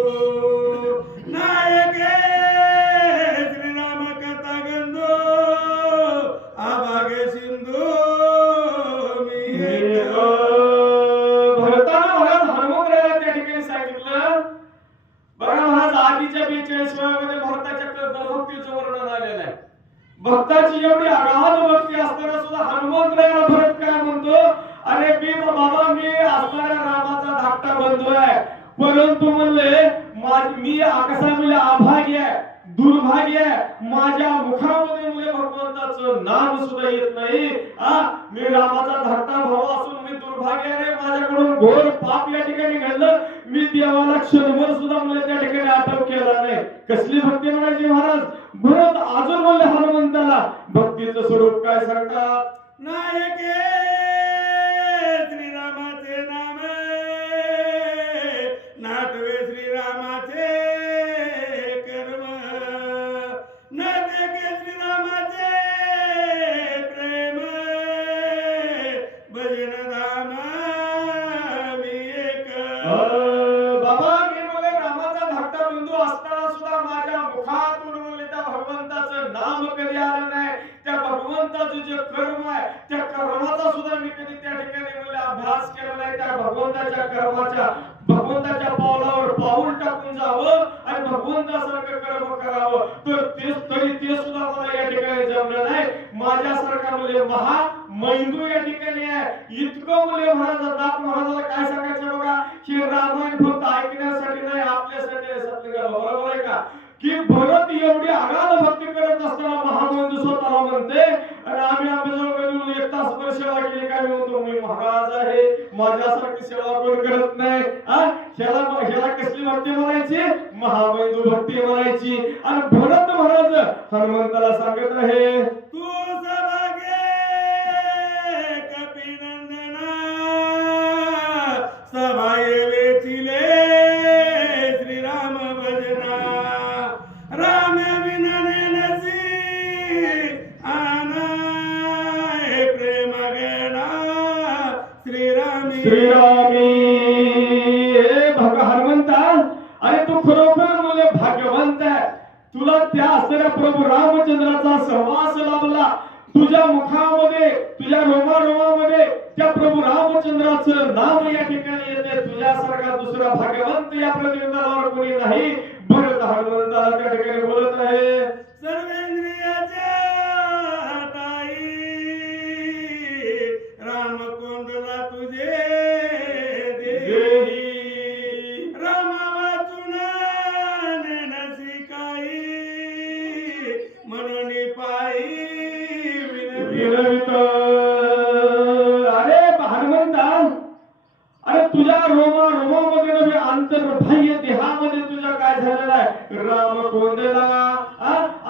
नायके श्रीराम कथा गंधू आभागे परंतु म्हणले मी कसा म्हणजे अभाग्य आहे, दुर्भाग्य आहे, माझ्या मुखामध्ये म्हणजे भगवंताचं नाम सुद्धा येत नाही. मी रामाचा धाकटा भाऊ असून मी दुर्भाग्याने माझ्याकडून घोर पाप या ठिकाणी घडलं. मी देवाला क्षणभर सुद्धा म्हणजे त्या ठिकाणी आठव केला नाही. कसली भक्ती म्हणायची महाराज. भरत अजून म्हणले हनुमंताला भक्तीचं स्वरूप काय सांगतात. नायके श्रीरामाचे नाम नाटवे श्रीरामाचे कर्म नाटके श्रीरामाचे प्रेम भजन धाम मी एक. बाबा मी म्हणले रामाचा धाकटा बिंदू असताना सुद्धा माझ्या मुखातून म्हणले त्या भगवंताचं नाम कधी आलं नाही. त्या भगवंताचं जे कर्म आहे त्या कर्माचा सुद्धा मी कधी त्या ठिकाणी म्हणले अभ्यास केला नाही. त्या भगवंताच्या कर्माच्या भगवंताच्या पावलावर पाऊल टाकून जावं आणि भगवंतासारखं कर्म करावं तर तरी ते सुद्धा मला या ठिकाणी जमलं नाही. माझ्यासारखा म्हणजे महा मैंदू या ठिकाणी आहे. इतकं म्हणजे महाराज महाराजाला काय सांगायचं बघा की रामायण फक्त ऐकण्यासाठी नाही आपल्यासाठी आहे. सत्य बरोबर आहे का की भरत एवढी अगाध भक्ती करत असताना महामंद स्वतःला म्हणते आणि आम्ही आमच्याजवळ एक तासभर सेवा केली काय म्हणतो मी महाराज आहे माझ्यासारखी सेवा कोण करत नाही. ह्याला कसली भक्ती म्हणायची महामंदू भक्ती म्हणायची. आणि भरत महाराज हनुमंताला सांगत आहे तू सभागे कपिनंदना सभाये वेचिले श्रीराम भजना राम विनने नसी आनाय प्रेम गणा श्रीरामी श्रीरामी. हनुमंता अरे तू खरोखर मुले भाग्यवंत आहे. तुला त्या असणाऱ्या प्रभू रामचंद्राचा सहवास लाभला. तुझ्या मुखामध्ये तुझ्या रोमारोमामध्ये त्या प्रभू रामचंद्राचं नाव या ठिकाणी येते. तुझ्यासारखा दुसरा भाग्यवंत या पृथ्वीवर कोणी नाही. भरत हनुमंताला त्या ठिकाणी बोलत आहे सर्वेंद्रियाच्या ताई राम कोंडला तुझे देही राम वाचून नेनसी काही म्हणून पायी विनवित. अरे हनुमंता अरे तुझ्या रोमामध्ये नव्हे अंतर्बाह्य देहामध्ये तुझ्या काय झालेला आहे राम कोंडला.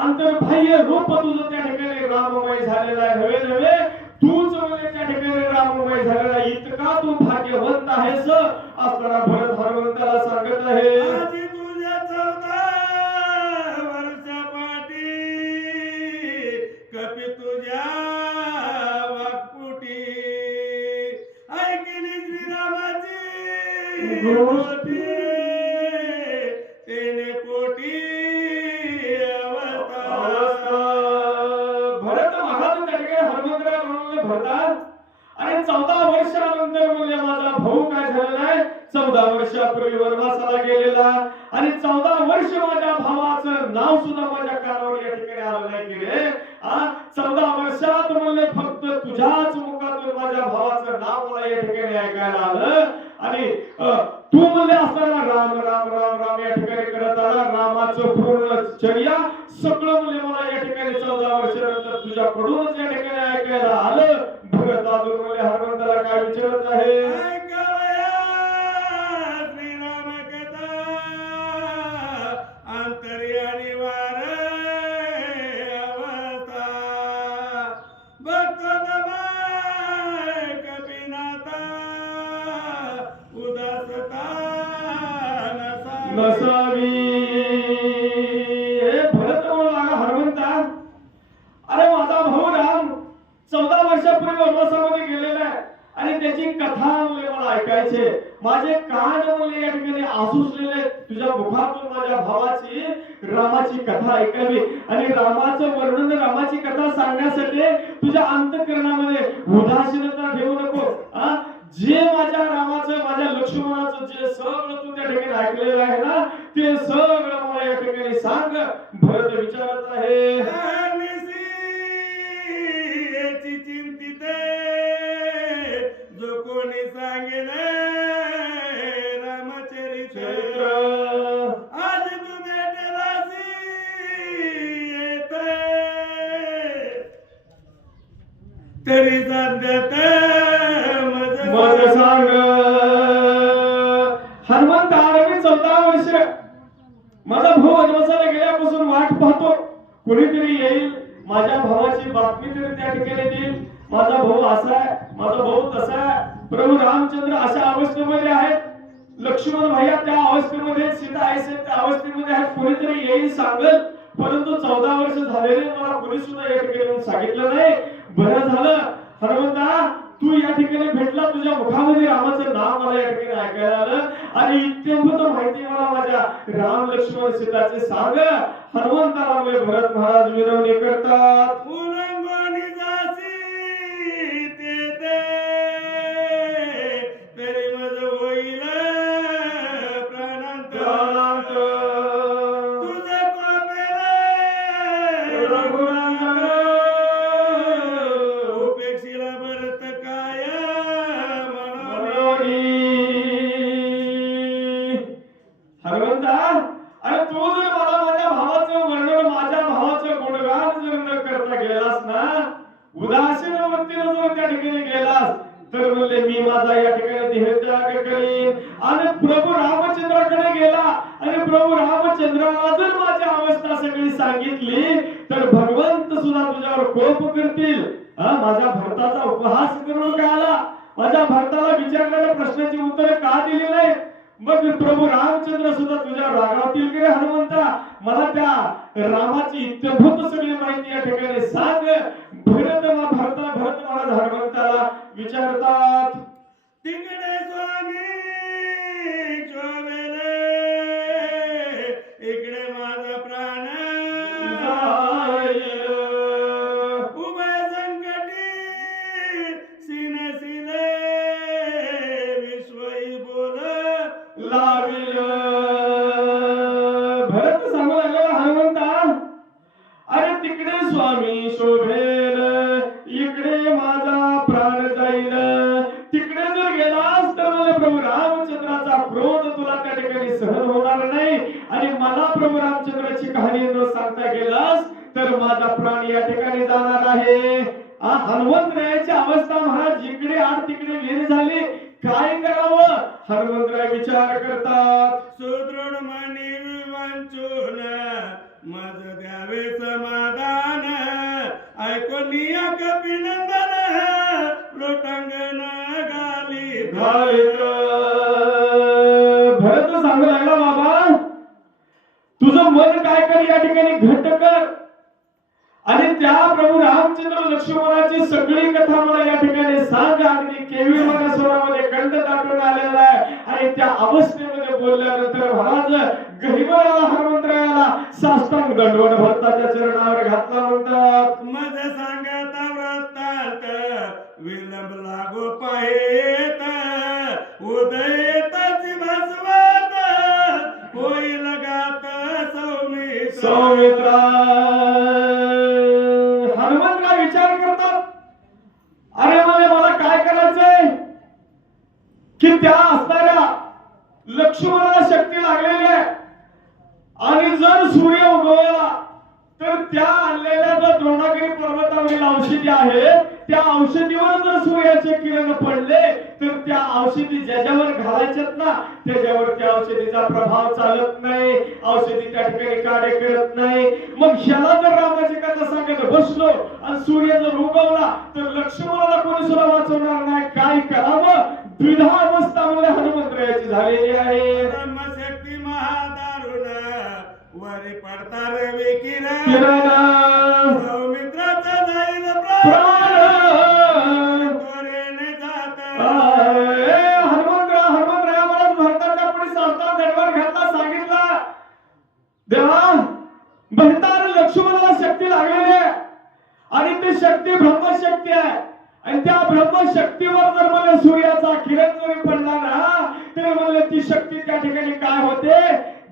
अंतर्बाह्य रूप तुझं त्या ठिकाणी राममय झालेला आहे. नव्हे नव्हे तूच म्हणजे त्या ठिकाणी राममय झालेला आहे. इतका तू भाग्यवंत आहेस असताना भरत हनुमंताला सांगत आहे आजी तुझ्या 14 वर्षापाठी कपी तुझ्या वाकपुटी ऐकली श्रीरामाची गोष्टी तेने पोटी अवस्था. भरत महाराज त्या ठिकाणी हनुमंतराव म्हणून भरतात आणि 14 वर्षानंतर म्हणजे माझा भाऊ काय झालेला आहे 14 वर्षापूर्वी वनवासाला गेलेला आणि 14 वर्ष माझ्या भावाचं नाव सुद्धा माझ्या कानावर या ठिकाणी आलं नाही की रे. 14 वर्षात म्हणले फक्त तुझ्याच मुखातून माझ्या भावाचं नाव मला या ठिकाणी ऐकायला आलं. आणि तू म्हणले असताना राम राम राम राम या ठिकाणी करत आला. रामाचं पूर्ण चर्या सगळं म्हणजे मला या ठिकाणी 14 वर्षानंतर तुझ्याकडूनच या ठिकाणी ऐकायला आलं. भरत अजून म्हणजे हनुमंताला काय विचारत आहे ऐकावया श्रीराम कथा अंतर्यानी वार अवस्था भक्त दबाय कपिनाथा उदासता नसावी. हे भरत म्हणू लागा हनुमंता अरे माझा भाऊ राम 14 वर्षापूर्वी वनवासामध्ये गेलेला आहे आणि त्याची कथा मला ऐकायचे. माझे कान मुले या ठिकाणी आसुसलेले तुझ्या मुखातून माझ्या भावाची रामाची कथा ऐकावी आणि रामाचं वर्णन रामाची कथा सांगण्यासाठी तुझ्या अंतःकरणामध्ये उदासीनता ठेवू नको. जे माझ्या रामाचं माझ्या लक्ष्मणाचं जे सगळं तू त्या ठिकाणी ऐकलेलं आहे ना ते सगळं मला या ठिकाणी सांग. भरत विचारत आहे चिंतित जो कोणी सांगेल रामचरित तरी सध्यात मज सांग हनुमंत आरवी 14 वर्ष माझा भाऊ वनवासाला गेल्यापासून वाट पाहतो कोणीतरी येईल माझ्या भावाची बातमी तरी त्या ठिकाणी देईल माझा भाऊ असा आहे माझा भाऊ तसा आहे प्रभू रामचंद्र अशा अवस्थेमध्ये आहेत लक्ष्मण भैया त्या अवस्थेमध्ये सीता आईसे त्या अवस्थेमध्ये आहेत कोणीतरी येईल सांगल परंतु 14 वर्ष झालेले मला कोणी सुद्धा या ठिकाणी सांगितलं नाही बरं झालं हनुमंता तू या ठिकाणी भेटला तुझ्या मुखामध्ये रामाचं नाव मला या ठिकाणी ऐकायला आलं आणि इत्यंभूत माहिती मला माझ्या राम लक्ष्मण सीताचे सांग हनुमंताला भरत महाराज विनवणी करतात उलंगोनी जासी ते तरी मज होईल प्राणांत तुझे कोपेले रघुनंदन उपेक्षिला भरत काय मनोनी. हनुमंता अरे तू जर मला माझ्या भावाचं वर्णन माझ्या भावाचं गुणगान जर न करता गेलास ना उदासीन वृत्तीने जर त्या ठिकाणी गेलास तर म्हणले मी माझा या ठिकाणी देहत्याग करीन आणि प्रभू रामचंद्राकडे गेला आणि प्रभू रामचंद्राला जर माझी अवस्था सगळी सांगितली तर भगवंत सुद्धा तुझ्यावर कोप करतील माझ्या भरताचा उपहास करून का आला माझ्या भरताला विचारलेल्या प्रश्नाची उत्तर का दिली नाही मग प्रभू रामचंद्र सुद्धा तुझ्यावर रागावतील की रे हनुमंता मला त्या रामाची इत्यंभूत सगळी माहिती या ठिकाणी सांग भरत महाराज हनुमंताला विचारतात तिकडे स्वामी शोभेले इकडे माझा प्राण उभय संकटी सिनसिले विश्वई बोल लाविल भरत सांगू लागला हनुमंता अरे तिकडे स्वामी शोभेल इकडे माझा प्राण जाईल तिकडे जर गेलास तर मला प्रभू रामचंद्राचा क्रोध तुला त्या ठिकाणी सहन होणार नाही आणि मला प्रभू रामचंद्राची कहाणी न सांगता गेलास तर माझा प्राण या ठिकाणी जाणार आहे हनुमंतरायाची अवस्था महाराज जिकडे आड तिकडे विहीर झाली काय करावं हनुमंतराय विचार करतात सुदृढ मनी विवांचून मज द्यावे समाधान ऐकून कपिनंदन लोटांगण गाली भरत सांगू लागला बाबा तुझं मन काय कर या ठिकाणी घट्ट कर आणि त्या प्रभू रामचंद्र लक्ष्मणाची सगळी कथा मला या ठिकाणी सांग अगदी केवी स्वरामध्ये कंठ दाटून आलेला आहे आणि त्या अवस्थेमध्ये बोलल्यानंतर महाराज गहिवराला हनुमंतरायाला साष्टांग दंडवत भरताच्या चरणावर घातला म्हणतात मज सांगता वृत्तांत विलंब लागो पाहेत उदयताची भस्वात होईल गात सौमित्रा हनुमंतराय विचार करतात अरे मला काय करायचंय की त्या असणाऱ्या लक्ष्मणाला शक्ती लागलेली आहे आणि जर सूर्य उगवला तर त्या आणलेल्या जर द्रोणागिरी पर्वतावरील औषधी आहे त्या औषधीवर जर सूर्याचे किरण पडले तर त्या औषधी ज्याच्यावर घालायच्यात ना त्याच्यावर त्या औषधीचा प्रभाव चालत नाही औषधी त्या ठिकाणी कार्य करत नाही मग ह्याला जर रामाची कथा सांगत बसलो आणि सूर्य जर उगवला तर लक्ष्मणाला कोणी सुद्धा वाचवणार नाही काय करावं द्विधा अवस्था म्हणजे हनुमंतरायाची झालेली आहे ब्रह्मशक्ती महादारुण वरी पडता रवी किरण किरण सौमित्राचा जाईल प्राण त्वरेने जात हनुमंतराया मला भरताच्या पुढे साष्टांग दंडवत घातला सांगितला देवा भरताला लक्ष्मणाला शक्ती लागलेली आहे आणि ती शक्ती ब्रह्मशक्ती आहे आणि त्या ब्रह्मशक्तीवर जर मला सूर्याचा किरण जरी पडला ना तर मला ती शक्ती त्या ठिकाणी काय होते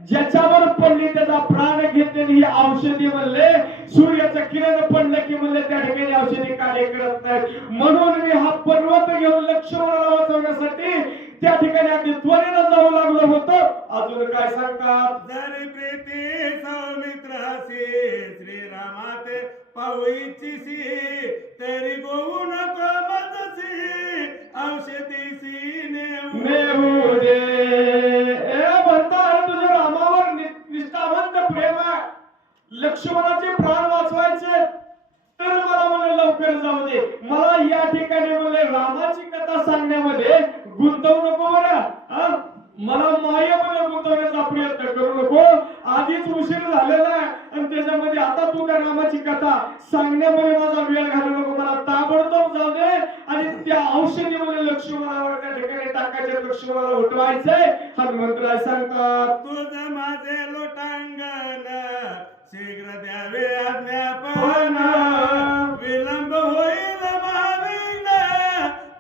ज्याच्यावर पडली त्याचा प्राण घेते ही औषधी म्हणले सूर्याचं किरण पडलं की म्हणले त्या ठिकाणी औषधी कार्य करत नाही म्हणून मी हा पर्वत घेऊन लक्ष्मणाला वाचवण्यासाठी त्या ठिकाणी अगदी त्वरेनं जाऊ लागलो होतो अजून काय सांगतात जरी प्रीती सौमित्रासी श्रीरामाते पावईची तरी गोवू नको मजसी औषधीसी नेऊ दे. ए भरता, तुझ्या रामावर निष्ठावंत प्रेम आहे. लक्ष्मणाचे प्राण वाचवायचे तर मला म्हणले लवकर जाऊ दे. मला या ठिकाणी म्हणले रामाची कथा सांगण्यामध्ये गुंतवू नको बरं. मला मायेमध्ये गुंतवण्याचा प्रयत्न करू नको. आधीच उशीर झालेला आहे आणि त्याच्यामध्ये आता तू त्या रामाची कथा सांगण्यामध्ये माझा वेळ घालू नको. मला ताबडतोब जाऊ दे आणि त्या औषधीमध्ये लक्ष्मणावर त्या ठिकाणी टाकायचे, लक्ष्मणाला उठवायचंय. हनुमंतराय सांगतात, तुझ माझे लोटांगण शीघ्र द्यावे आज्ञापन विलंब होईल महाविघ्न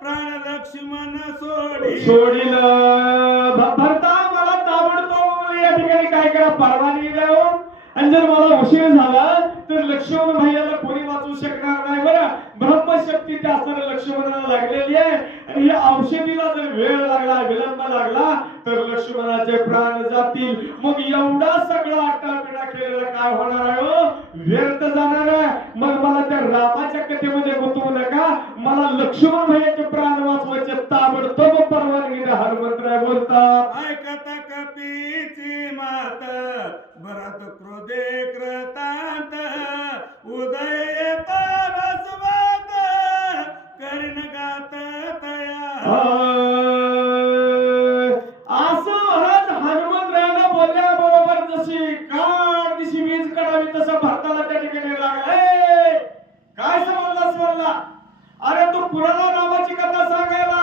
प्राण लक्ष्मण सोडील. भरता, मला ताबडतोब या ठिकाणी काय करा, परवानगी द्यावं. आणि जर मला उशीर झाला तर लक्ष्मण भैयाला कोणी वाचू शकणार नाही बरं. ब्रह्मशक्ती त्या असणाऱ्या लक्ष्मणाला लागलेली आहे आणि या औषधीला जर वेळ लागला, विलंब लागला तर लक्ष्मणाचे प्राण जातील. मग एवढा सगळा आटापिटा केलेला काय होणार आहे हो? व्यर्थ जाणार आहे. मग मला त्या रामाच्या कथेमध्ये गुंतवू नका. मला लक्ष्मण भैयाचे प्राण वाचवायचे, ताबडतोब परवानगी द्या. हनुमंतराय बोलतात, ऐकता कपीची मात भरत क्रोधे कृतांत उदय येता बसवत करीन गात तया. असं महाराज हनुमंतरायाला बोलल्याबरोबर जशी काळ दिशी वीज काढावी तसं भरताला त्या ठिकाणी लागला. काय समजलास म्हणला? अरे तू कुणाला रामाची कथा सांगायला,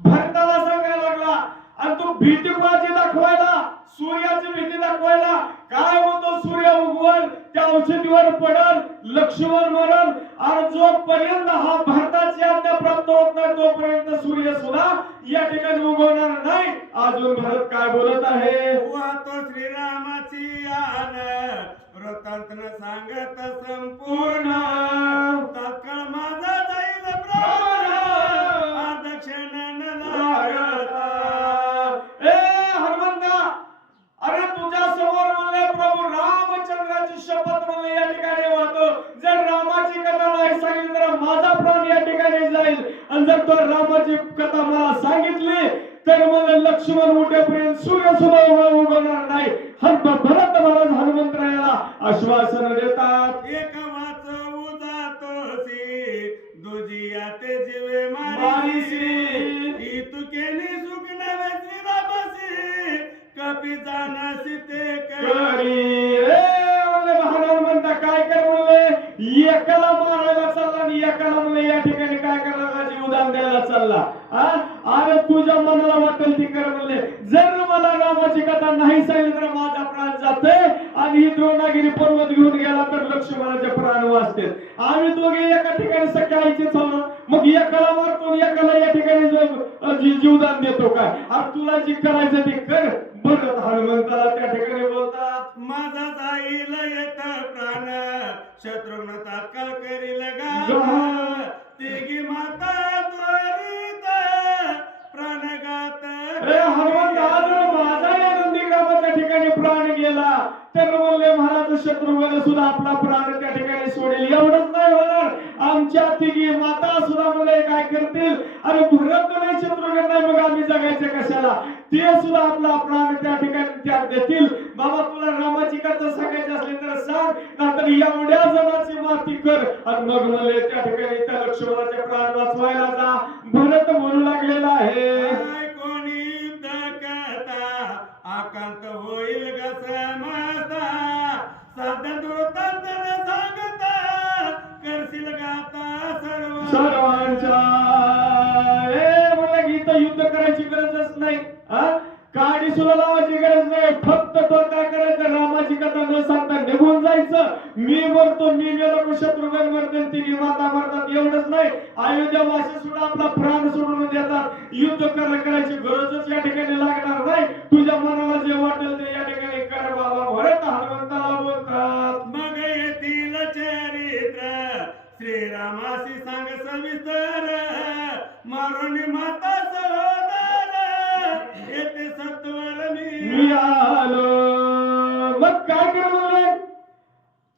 भरताला सांगायला लागला आणि तू भीती कुणाची दाखवायला, सूर्याची भीती दाखवायला. काय म्हणतो, सूर्य उगवल, त्या औषधीवर पडल, लक्ष्मण मरल आणि जोपर्यंत हा भरताची आज्ञा प्राप्त होत नाही तोपर्यंत सूर्य सुद्धा या ठिकाणी उगवणार नाही. अजून भरत काय बोलत आहे? वाहतो श्रीरामाची आन वृत्तांत न सांगत संपूर्ण तात्काळ माझा जाईल प्राण आदक्षण न लागता. अरे तुझ्या समोर म्हणले प्रभू रामचंद्राची शपथ म्हणले या ठिकाणी वाहतो. जर रामाची कथा नाही सांगितली तर माझा प्राण या ठिकाणी जाईल आणि जर तो रामाची कथा मला सांगितली तर मला लक्ष्मण उठेपर्यंत सूर्य सुद्धा उगवणार नाही. भरत महाराज हनुमंतरायाला आश्वासन देतात. एक वाचवू जातोसी दुजिया ते जीवे मारिसी तुकेनी सुख नवे श्रीरामसी कपी जाणासी ते करी. म्हणता काय कर म्हणले, एकाला मारायला चालला आणि एकाला म्हणले या ठिकाणी काय करायला, जीवदान द्यायला चालला. अरे तुझ्या मनाला वाटेल ती कर म्हणले. जर मला रामाची कथा नाही सांगितली तर माझा प्राण जाते आणि ही द्रोणागिरी पर्वत घेऊन गेला तर लक्ष्मणाचे प्राण वाचते. आम्ही दोघे एका ठिकाणी सकाळीचेच आलो, मग एकाला मारतो एकाला या ठिकाणी जीवदान देतो काय? अरे तुला जी करायचं ते कर. बरं, हनुमंताला त्या ठिकाणी बोलतात, माझा जाईल येत प्राण शत्रुघ्न तात्काळ करील गा तिघी माता त्वरित प्राणघात. हनुमंत आज माझा या नंदीग्रामाच्या ठिकाणी प्राण गेला तर म्हणले महाराज शत्रुघ्न सुद्धा आपला प्राण त्या ठिकाणी सोडेल. एवढंच नाही होणार, आमच्या तिघी माता सुद्धा म्हणले काय करतील. अरे भरत नाही, शत्रुघ्न नाही, मग आम्ही जगायचे कशाला? ते सुद्धा आपला प्राण त्या ठिकाणी त्याग देतील. बाबा तुला रामाची कथा सांगायची असली तर सांग, नाहीतर एवढ्या जणांची माती कर आणि मग म्हणले त्या ठिकाणी त्या लक्ष्मणाचे प्राण वाचवायला जा. भरत बोलू लागलेला आहे, कोणी युद्ध करता आकांत होईल ग समजता साध्या दुर्तांत सांगता करशील गाता सर्वांच्या. म्हणलं इथं युद्ध करायची गरजच नाही, काडी सुद्धा लावायची गरज नाही. फक्त तो काय करायचं, रामाची कथा न सांगता निघून जायचं. मी मरतो, मी गेलो, शत्रुघ्न मरते, तिघी माता मरतात. एवढंच नाही, अयोध्या वासी सुद्धा आपला प्राण सोडून देतात. युद्ध करायची गरजच या ठिकाणी लागणार नाही. तुझ्या मनाला जे वाटेल ते या ठिकाणी कर बाबा. भरत हनुमंताला बोलतात, मग येथील चरित्र श्रीरामासी सांग सविस्तर मारुनी माता सहोदर येथे सत्वर मी आलो. मग काय कर म्हणले,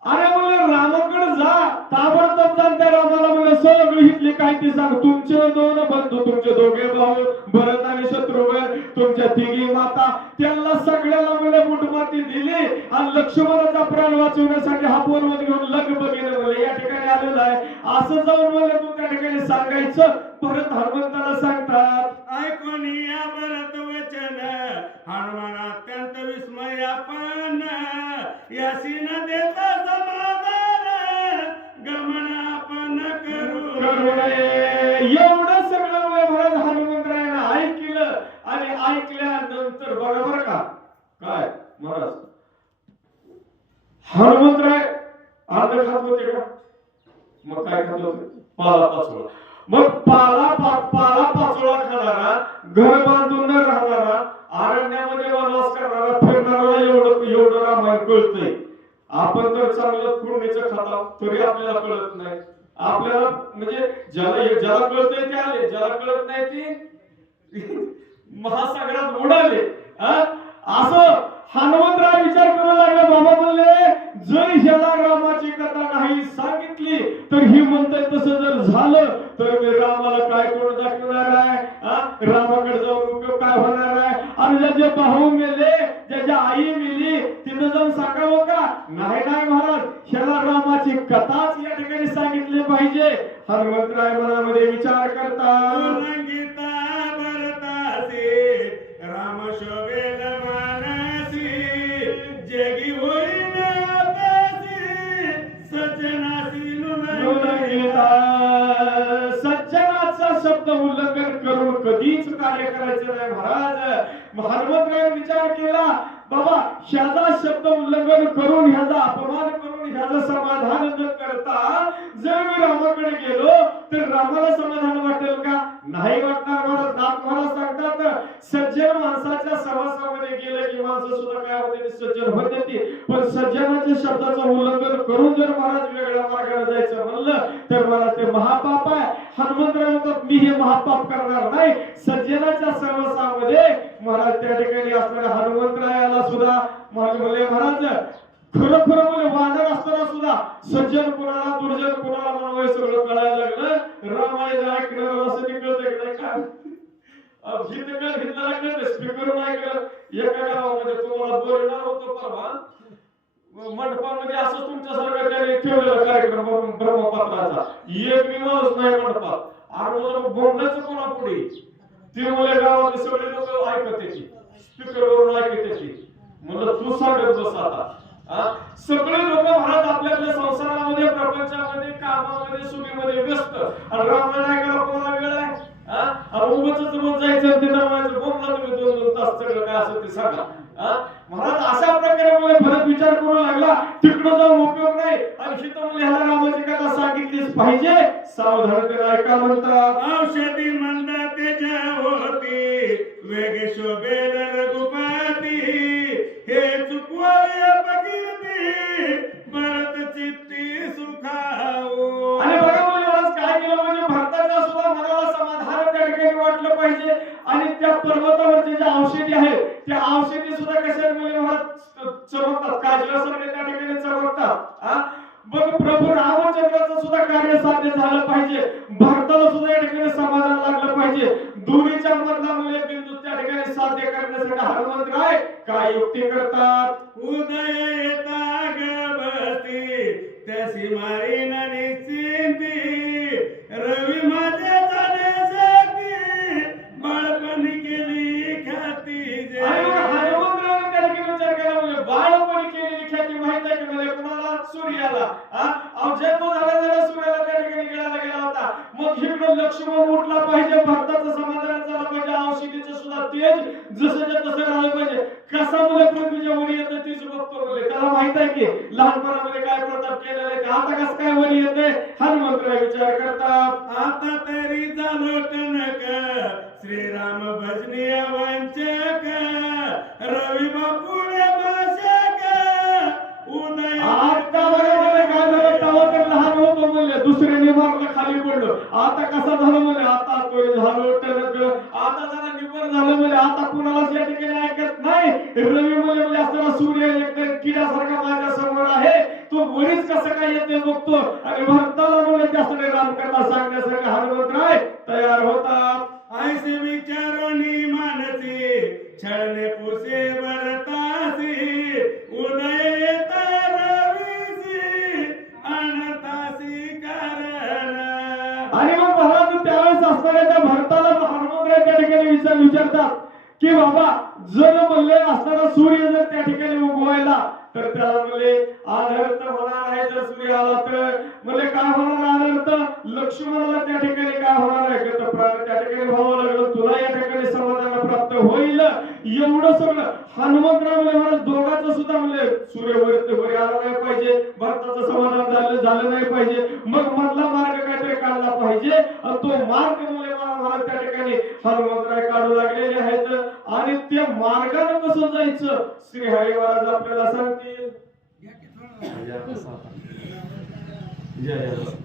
अरे म्हणले रामाकडे जा. माहिती सांग. तुमचे 2 बंधू, तुमचे 2 भाऊ भरत आणि शत्रुघ्न, तुमच्या 3 माता, त्यांना सगळ्याला म्हणजे मुठमाती दिली आणि लक्ष्मणाचा प्राण वाचवण्यासाठी हा पर्वत घेऊन लग बघितलं म्हणले या ठिकाणी आलेला आहे. असं जाऊन म्हणले तू त्या ठिकाणी सांगायचं. परत हनुमंताला सांगतात, ऐकून या भरत वचन हनुमान अत्यंत विस्मयापन्न, यासी न देता समाधान, गमन आपण करू नये. एवढं सगळं महाराज हनुमंतरायानं ऐकलं आणि ऐकल्यानंतर बरोबर का काय महाराज हनुमंतराय अर्ध खात होते का? मग काय खात होते? पाला पाचोळा. मग पाला पाचोळा खाणारा, घर बांधून न राहणारा, अरण्यामध्ये वनवास करणारा, फिरणारा एवढं रामायण कळतंय. आपण तर चांगलं पूर्णीचं खातो तरी आपल्याला कळत नाही. आपल्याला म्हणजे ज्याला कळतंय ते आले, ज्याला कळत नाही ते महासागरात उडाले. असं हनुमंतराय विचार करू लागला. बाबा म्हणले जर ह्याला रामाची कथा नाही सांगितली तर ही म्हणताय तसं जर झालं तर मी रामाला काय करून दाखवणार आहे? रामाकडे जाऊन उपयोग काय होणार आहे? आणि ज्याचे भाऊ मेले, ज्याच्या आई मेली, तिथं जाऊन सांगावं का? नाही महाराज, ह्याला रामाची कथाच या ठिकाणी सांगितली पाहिजे. हनुमंतराय मनामध्ये विचार करतात. राम शोभेल मानसी, जगी होईन सज्जनासी सज्जनाचा शब्द उल्लंघन करून कधीच कार्य करायचं नाही महाराज. हनुमंतरायाने विचार केला, बाबा ह्याचा शब्द उल्लंघन करून, ह्याचा अपमान करून, ह्याचं समाधान न करता जर मी रामाकडे गेलो तर रामाला समाधान वाटेल का? नाही वाटणार महाराज. नाथ महाराज सांगतात सज्जन माणसाच्या सहवासामध्ये गेले की माणसं सुद्धा काय होते, सज्जन होते ती. पण सज्जनाच्या शब्दाचं उल्लंघन करून जर महाराज वेगळ्या मार्गाने जायचं म्हणलं तर महाराज ते महापाप आहे. हनुमंतराय म्हणतात मी हे महापाप करणार नाही. सज्जनाच्या सहवासामध्ये महाराज त्या ठिकाणी असणाऱ्या हनुमंतरायाला सुद्धा म्हणले महाराज खरं म्हणजे वानर असताना सुद्धा सज्जन कुणाला दुर्जन कुणाला म्हणून सगळं कळायला लागलं. रामायण ऐकणार असं निकळतंय की नाही का? स्पीकर नाही करत. एका गावामध्ये तुम्हाला बोलणार होतो परवा मंडपामध्ये असं तुमच्यासारखं त्याने ठेवलेला कार्यक्रम ब्रह्मपात्राचा. एक माणूस नाही मंडपात. आणि बोलण्याचं कोणा पुढे ते मुले गावातले सगळे लोक ऐकत त्याची, स्पीकर वरून ऐकत त्याची. म्हणलं तू सांगत बस आता. सगळे लोक महाराज आपल्या संसारामध्ये, प्रपंचामध्ये, कामामध्ये, सुखीमध्ये व्यस्त. आणि रामायण ऐकायला कोणाला वेळ आहे? उगाच रोज जायचं ते रामायचं बोलला तुम्ही 2-2 तास सगळं काय असेल ते सांगा. महाराज अशा प्रकारे मला भरत विचार करू लागला. तिकडं जाऊन उपयोग नाही आणि हिथं म्हणजे ह्याला रामाची कथा सांगितलीच पाहिजे. सावधानतेने ऐका म्हणतात. औषधी मंद तेजा होती, वेग शोभेल रघुपती, हे चुकवाया बघितली, भरत चित्ती सुखावो. आणि बघा महाराज काय केलं म्हणजे भरताच्या सुद्धा मनाला समाधान त्या ठिकाणी वाटलं पाहिजे. आणि त्या पर्वतावरचे जे औषधी आहेत त्या औषधी सुद्धा कशा महाराज चमकतात, काजळासारखे त्या ठिकाणी चमकतात. बघ प्रभू रामचंद्राचं सुद्धा कार्य साध्य झालं पाहिजे. भारताला सुद्धा या ठिकाणी समाधान लागलं पाहिजे. दोन्हीच्या मधला बिंदू त्या ठिकाणी साध्य करण्यासाठी हनुमंतराय काय युक्ती करतात? उदय येता गबती, त्यासी मारी निश्चिंती, रवी माझे जाण्यासाठी, बाळपणी केली ख्याती. हनुमंतरायाने त्या ठिकाणी विचार केला म्हणजे बाळपणी केलेली ख्याती माहित आहे की म्हणजे कुणाला? सूर्याला. जन्म झाला सूर्याला त्या ठिकाणी गेला होता. मग इकडे लक्ष्मण उठला पाहिजे, भारताचं समाधान झालं पाहिजे, औषधीचं सुद्धा तेज जसं तसं राहिलं पाहिजे. कसा मुले पृथ्वीच्या वरी येतं तीच बघतो बोलले. त्याला माहित आहे की लहानपणामध्ये काय प्रताप केलेला आहे. आता कसं काय वरी येते? हनुमंतराय विचार करतात. आता तरी झालो टणक, श्रीराम भजनीय वंचक, रवी बापुडे भाषक, उदय. आता बरोबर काय झालं? तेव्हा तर लहान होतो बोलले, दुसऱ्याने मारलं खाली पडलो. आता कसा असं झालं म्हणजे आता तोय झालो टणक, आता जरा निबर झालं म्हणजे आता कुणालाच या ठिकाणी ऐकत नाही. रवी म्हणजे असताना सूर्य एकदम किड्यासारखा माझ्या समोर आहे, तो वरीच कसं काय येते बघतो आणि भरताला म्हणजे त्यासाठी रामकथा सांगण्यासाठी हनुमंतराय तयार होतात. ऐसे विचारोनी मानसी छळणे पुसे भरतासी, उदय येता रवीसी अनर्थासी कारण. आणि मग महाराज त्यावेळेस असणाऱ्या त्या भरताला हनुमंतराय त्या ठिकाणी विचारतात की बाबा जर म्हणले असताना सूर्य जर त्या ठिकाणी उगवायला तर त्याला म्हणले अनर्थ होणार आहे. जर सूर्य आला तर म्हणले काय होणार अनर्थ? लक्ष्मणाला त्या ठिकाणी काय होणार आहे तर प्राण त्या ठिकाणी व्हावं लागलं, तुला या ठिकाणी समाधान प्राप्त होईल. एवढं सगळं हनुमंतराव म्हणजे महाराज दोघांचं सुद्धा म्हणले सूर्य वर आला नाही पाहिजे, भरताचं समाधान झालं नाही पाहिजे, मग मधला मार्ग काहीतरी काढला पाहिजे. आणि तो मार्ग म्हणजे महाराज त्या ठिकाणी हनुमंतराय काढू लागलेले आहेत. आणि त्या मार्गाने कसं जायचं श्री हरी महाराज आपल्याला सांगतील.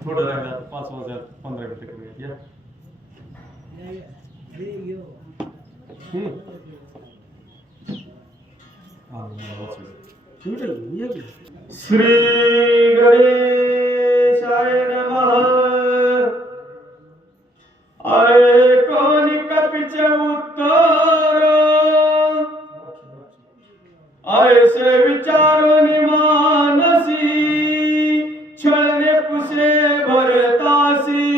थोडं राहिलं 5 वाजता 15 मिनिटं कमी या. श्री गणेशाय नमः. कोणी कपीचे उत्तर ऐसे विचारून मानसी, छळणे पुसे भरतासी,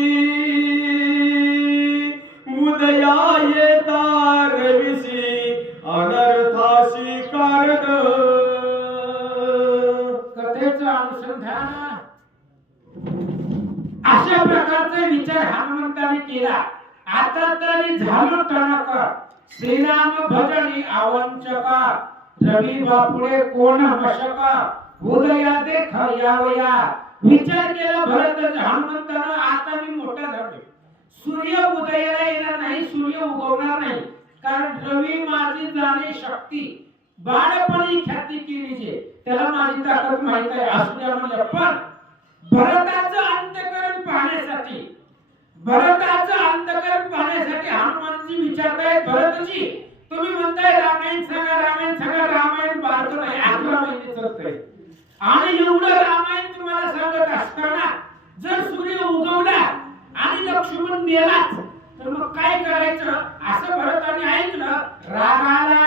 उदया येता रवीसी अनर्थासी कारण. कथेचं अनुसंधान अशा प्रकारचे विचार हनुमंताने केला. आता तरी झालो टणक, श्रीराम भजनी आवंचका, रवी बापुडे कोण मशका, उदया देख यावया. विचार केला भरत हनुमंतानं, आता मी मोठा झालो, सूर्य उदयाला येणार नाही, सूर्य उगवणार नाही, कारण रवी माझी जाणे शक्ती बाळपणी ख्याती केली जे त्याला माझी ताकद माहित आहे. असू द्या म्हणलं, पण भरताचं अंतकरण पाहण्यासाठी हनुमानजी विचारताय भरतजी, तुम्ही म्हणताय रामायण सांगा, रामायण बारकं नाही, 11 महिने चालतंय. आणि एवढं रामायण तुम्हाला सांगत असताना जर सूर्य उगवला आणि लक्ष्मण मेलाच तर मग काय करायचं? असं भरताने ऐकलं, राग आला.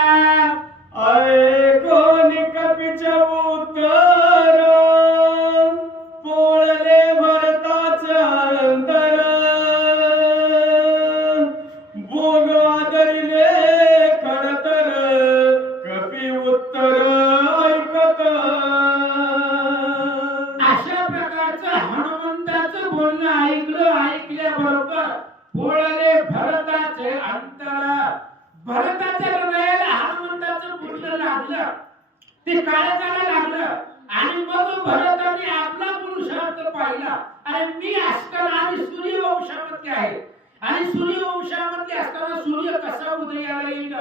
कोणी कपीचे उत्तर पोळले भरताचे अंतर, भोग आदरिले खडतर, कपी उत्तर ऐकत. अशा प्रकारचं हनुमंताचं बोलणं ऐकल्याबरोबर पोळले भरताचे अंतर. भरताच्या हृदयाला हनुमंताचं बोलणं लागलं, ते काळजाला लागलं. आणि मग भरताने आपला पुरुषार्थ पाहिला. अरे मी असताना आणि सूर्यवंशामध्ये आहे, आणि सूर्यवंशामध्ये असताना सूर्य कसा उदयाला येईल?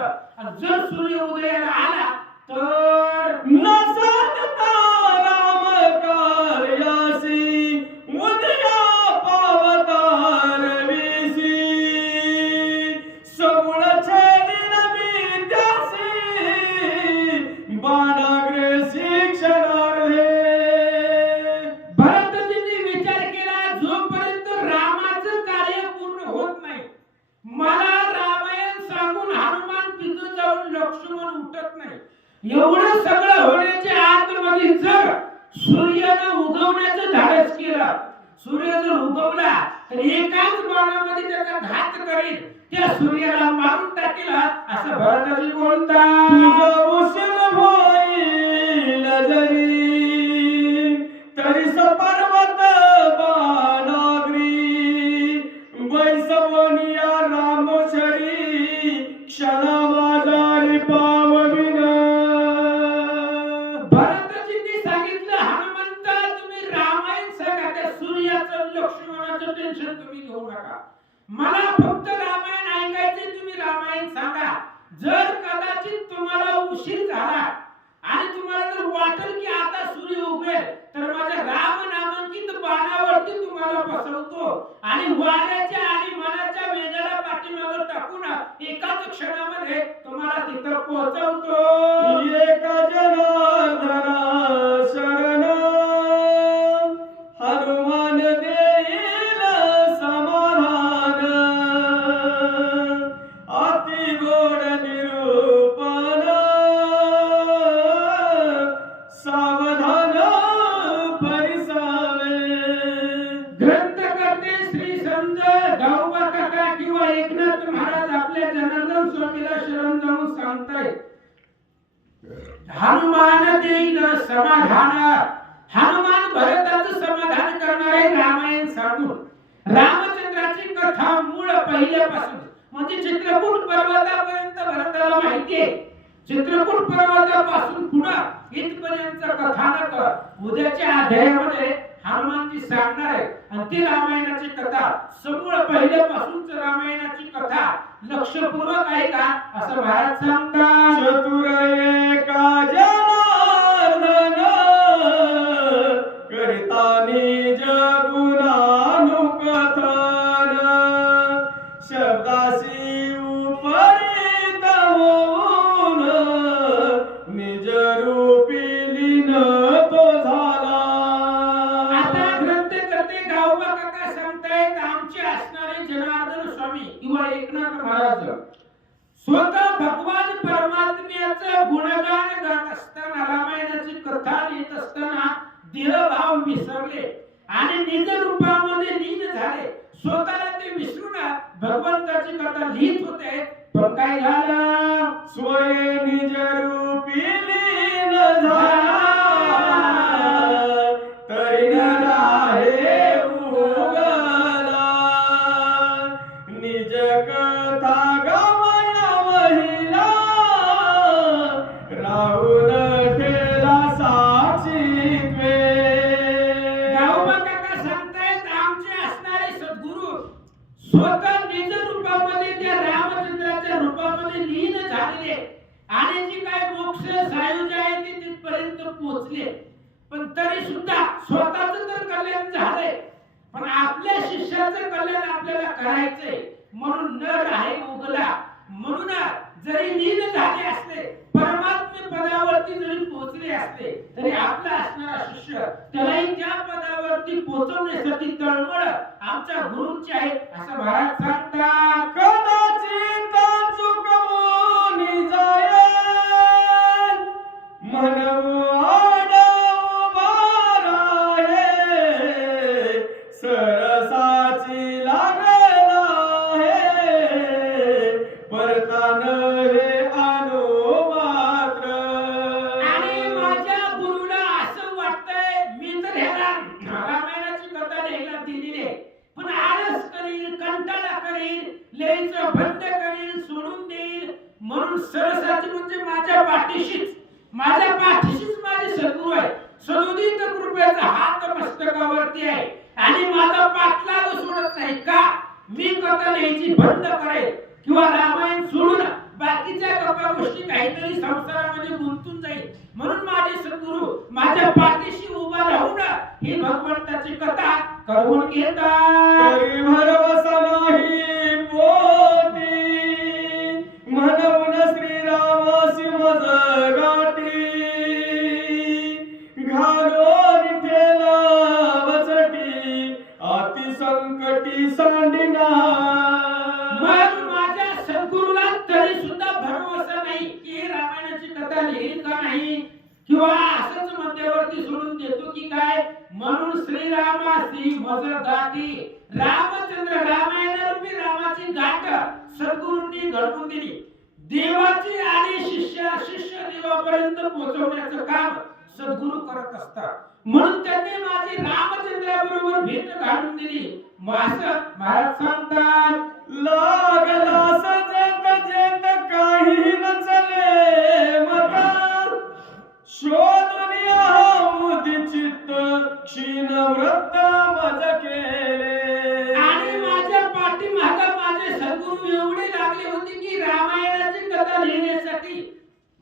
जर सूर्य उदयाला आला तर नसता राम कार्यासी, उदया पावता रवीसी, सबुळ छेदिन मी त्यासी, बाणाग्रे शिक्षणार्थे. भरतजींनी विचार केला, जोपर्यंत रामाचं कार्य पूर्ण होत नाही, मला रामायण सांगून हनुमान तिथं जाऊन लक्ष्मण उठत नाही. एवढं सगळं होण्याच्या आतमध्ये जर सूर्यानं उगवण्याचं धाडस केलं, सूर्य जर उगवला तर एकाच बाणामध्ये त्याचा घात करील, त्या सूर्याला मारून टाकेल, असं भरतजी बोलतात. तुझं उशीर होईल जरी, तरी पर्वत बाणाग्री, वैसवनिया रामोशरी, क्षणा माझारी पावविन. भरतजींनी सांगितलं, हनुमंता तुम्ही रामायण सांगा, त्या सूर्याचं लक्ष्मणाचं टेन्शन तुम्ही घेऊ नका, मला फक्त रामायण ऐकायचे, तुम्ही रामायण सांगा. जर कदाचित तुम्हाला उशीर झाला आणि तुम्हाला जर वाटेल की आता सूर्य उगवेल तर माझ्या राम नामांकित बाणावरती तुम्हाला बसवतो आणि वाऱ्याच्या आणि तुम्हाला तिथं पोहोचवतो. एक जनार्दना शरण हनुमान देईल समाधान अति गोड निरूपण सावधान परिसावे. ग्रंथकर्ते श्री संत गावबा काका किंवा एकनाथ महाराज आपल्या जनार्दन स्वामीला शरण जाऊन सांगतायत, हनुमान देईल समाधान. हनुमान भरताचं समाधान करणारे रामायण सांगून रामचंद्राची कथा मूळ पहिल्यापासून म्हणजे चित्रकूट पर्वतापर्यंत भरताला माहितीये. चित्रकूट पर्वतापासून पुढे इथपर्यंतचं कथानक उद्याच्या अध्यायामध्ये हनुमानजी सांगणार आहे. आणि ती रामायणाची कथा समूळ पहिल्यापासूनच रामायणाची कथा लक्षपूर्वक आहे का असं महाराज सांगतात. चतुर एका जनार्दन करिता निज गुणानुकथन शब्दाशी उपरीत होऊन निज रूपी लीन तो झाला. आता ग्रंथकर्ते गावबा काका सांगतायत, आमचे असणारे जनार्दन स्वामी किंवा एकनाथ महाराज स्वतः भगवान परमात्म्याचं गुणगान गात असताना रामायणाची कथा लिहित असताना देहभाव विसरले आणि निज रूपामध्ये लीन झाले. स्वतःला ते विसरून भगवंताची कथा लिहित होते. पण काय झालं, स्वय निज रूपी लीन झाला तरी न राहे उगला. निज कथा गमया महिला राहून ठेला साक्षीत्वे. गावबा काका सांगतायत, आमचे असणारे सद्गुरू स्वतः निज रूपामध्ये त्या रामचंद्राच्या रूपामध्ये लीन झालेले आणि जी काय मोक्ष सायुज्य आहे ते तिथपर्यंत पोहोचले. पण तरी सुद्धा स्वतःच तर कल्याण झालंय, पण आपल्या शिष्याचं कल्याण आपल्याला करायचंय. म्हणून न राहे उगला. म्हणून जरी लीन झाले असले, परमात्मे पदावरती जरी पोहोचले असले, तरी आपला असणारा शिष्य त्यालाही त्या पदावरती पोहोचवण्यासाठी तळमळ आमच्या गुरूंची आहे असं महाराज सांगतात. कदाचित चुकवून जाय म्हणू आडवा राहे सरसाची लागला आहे परतान रे आणू मात्र. आणि माझ्या गुरुला असं वाटतंय, मी तर ह्याला रामायणाची कथा लिहायला दिलेली आहे, पण आळस करील, कंटाळा करील, लिहायचं बंद करील, सोडून देईल. म्हणून सरसाची म्हणजे माझ्या पाठीशीच माझे सद्गुरू आहे. सदोदित कृपेचा हात मस्तकावरती आहे आणि माझा पाठलाग सोडत नाही का. मी कथा लिहायची बंद करेल किंवा रामायण सोडून बाकीच्या गप्पा गोष्टी काहीतरी संसारामध्ये गुंतून जाईल. म्हणून माझे सद्गुरू माझ्या पाठीशी उभा राहून ही भगवंताची कथा करून घेतात. तरी भरवसा नाही पोटी म्हणून श्रीरामासी मज गाठी घालून ठेला वचटी अति संकटी सांडिना. मग माझ्या सद्गुरूला तरी सुद्धा भरवसा नाही की रामायणाची कथा लिहिल का नाही किंवा असंच मध्यवर्ती सोडून देतो की काय. म्हणून श्रीरामासी मज गाठी, रामचंद्र रामायणारूपी रामाची गाठ सद्गुरूंनी घडवून दिली. देवाची आणि शिष्य देवापर्यंत पोहोचवण्याचं काम सद्गुरू करत असतात. म्हणून त्यांनी माझी रामचंद्राबरोबर भेट घालून दिली. असं महाराज सांगतात. लागला सजेत जेत काही नचले मता शोधून मुदी चित्त क्षीण व्रत मज केले. आणि माझ्या पाठीमागे माझे सद्गुरू एवढे लागले होते की रामायणाची कथा लिहिण्यासाठी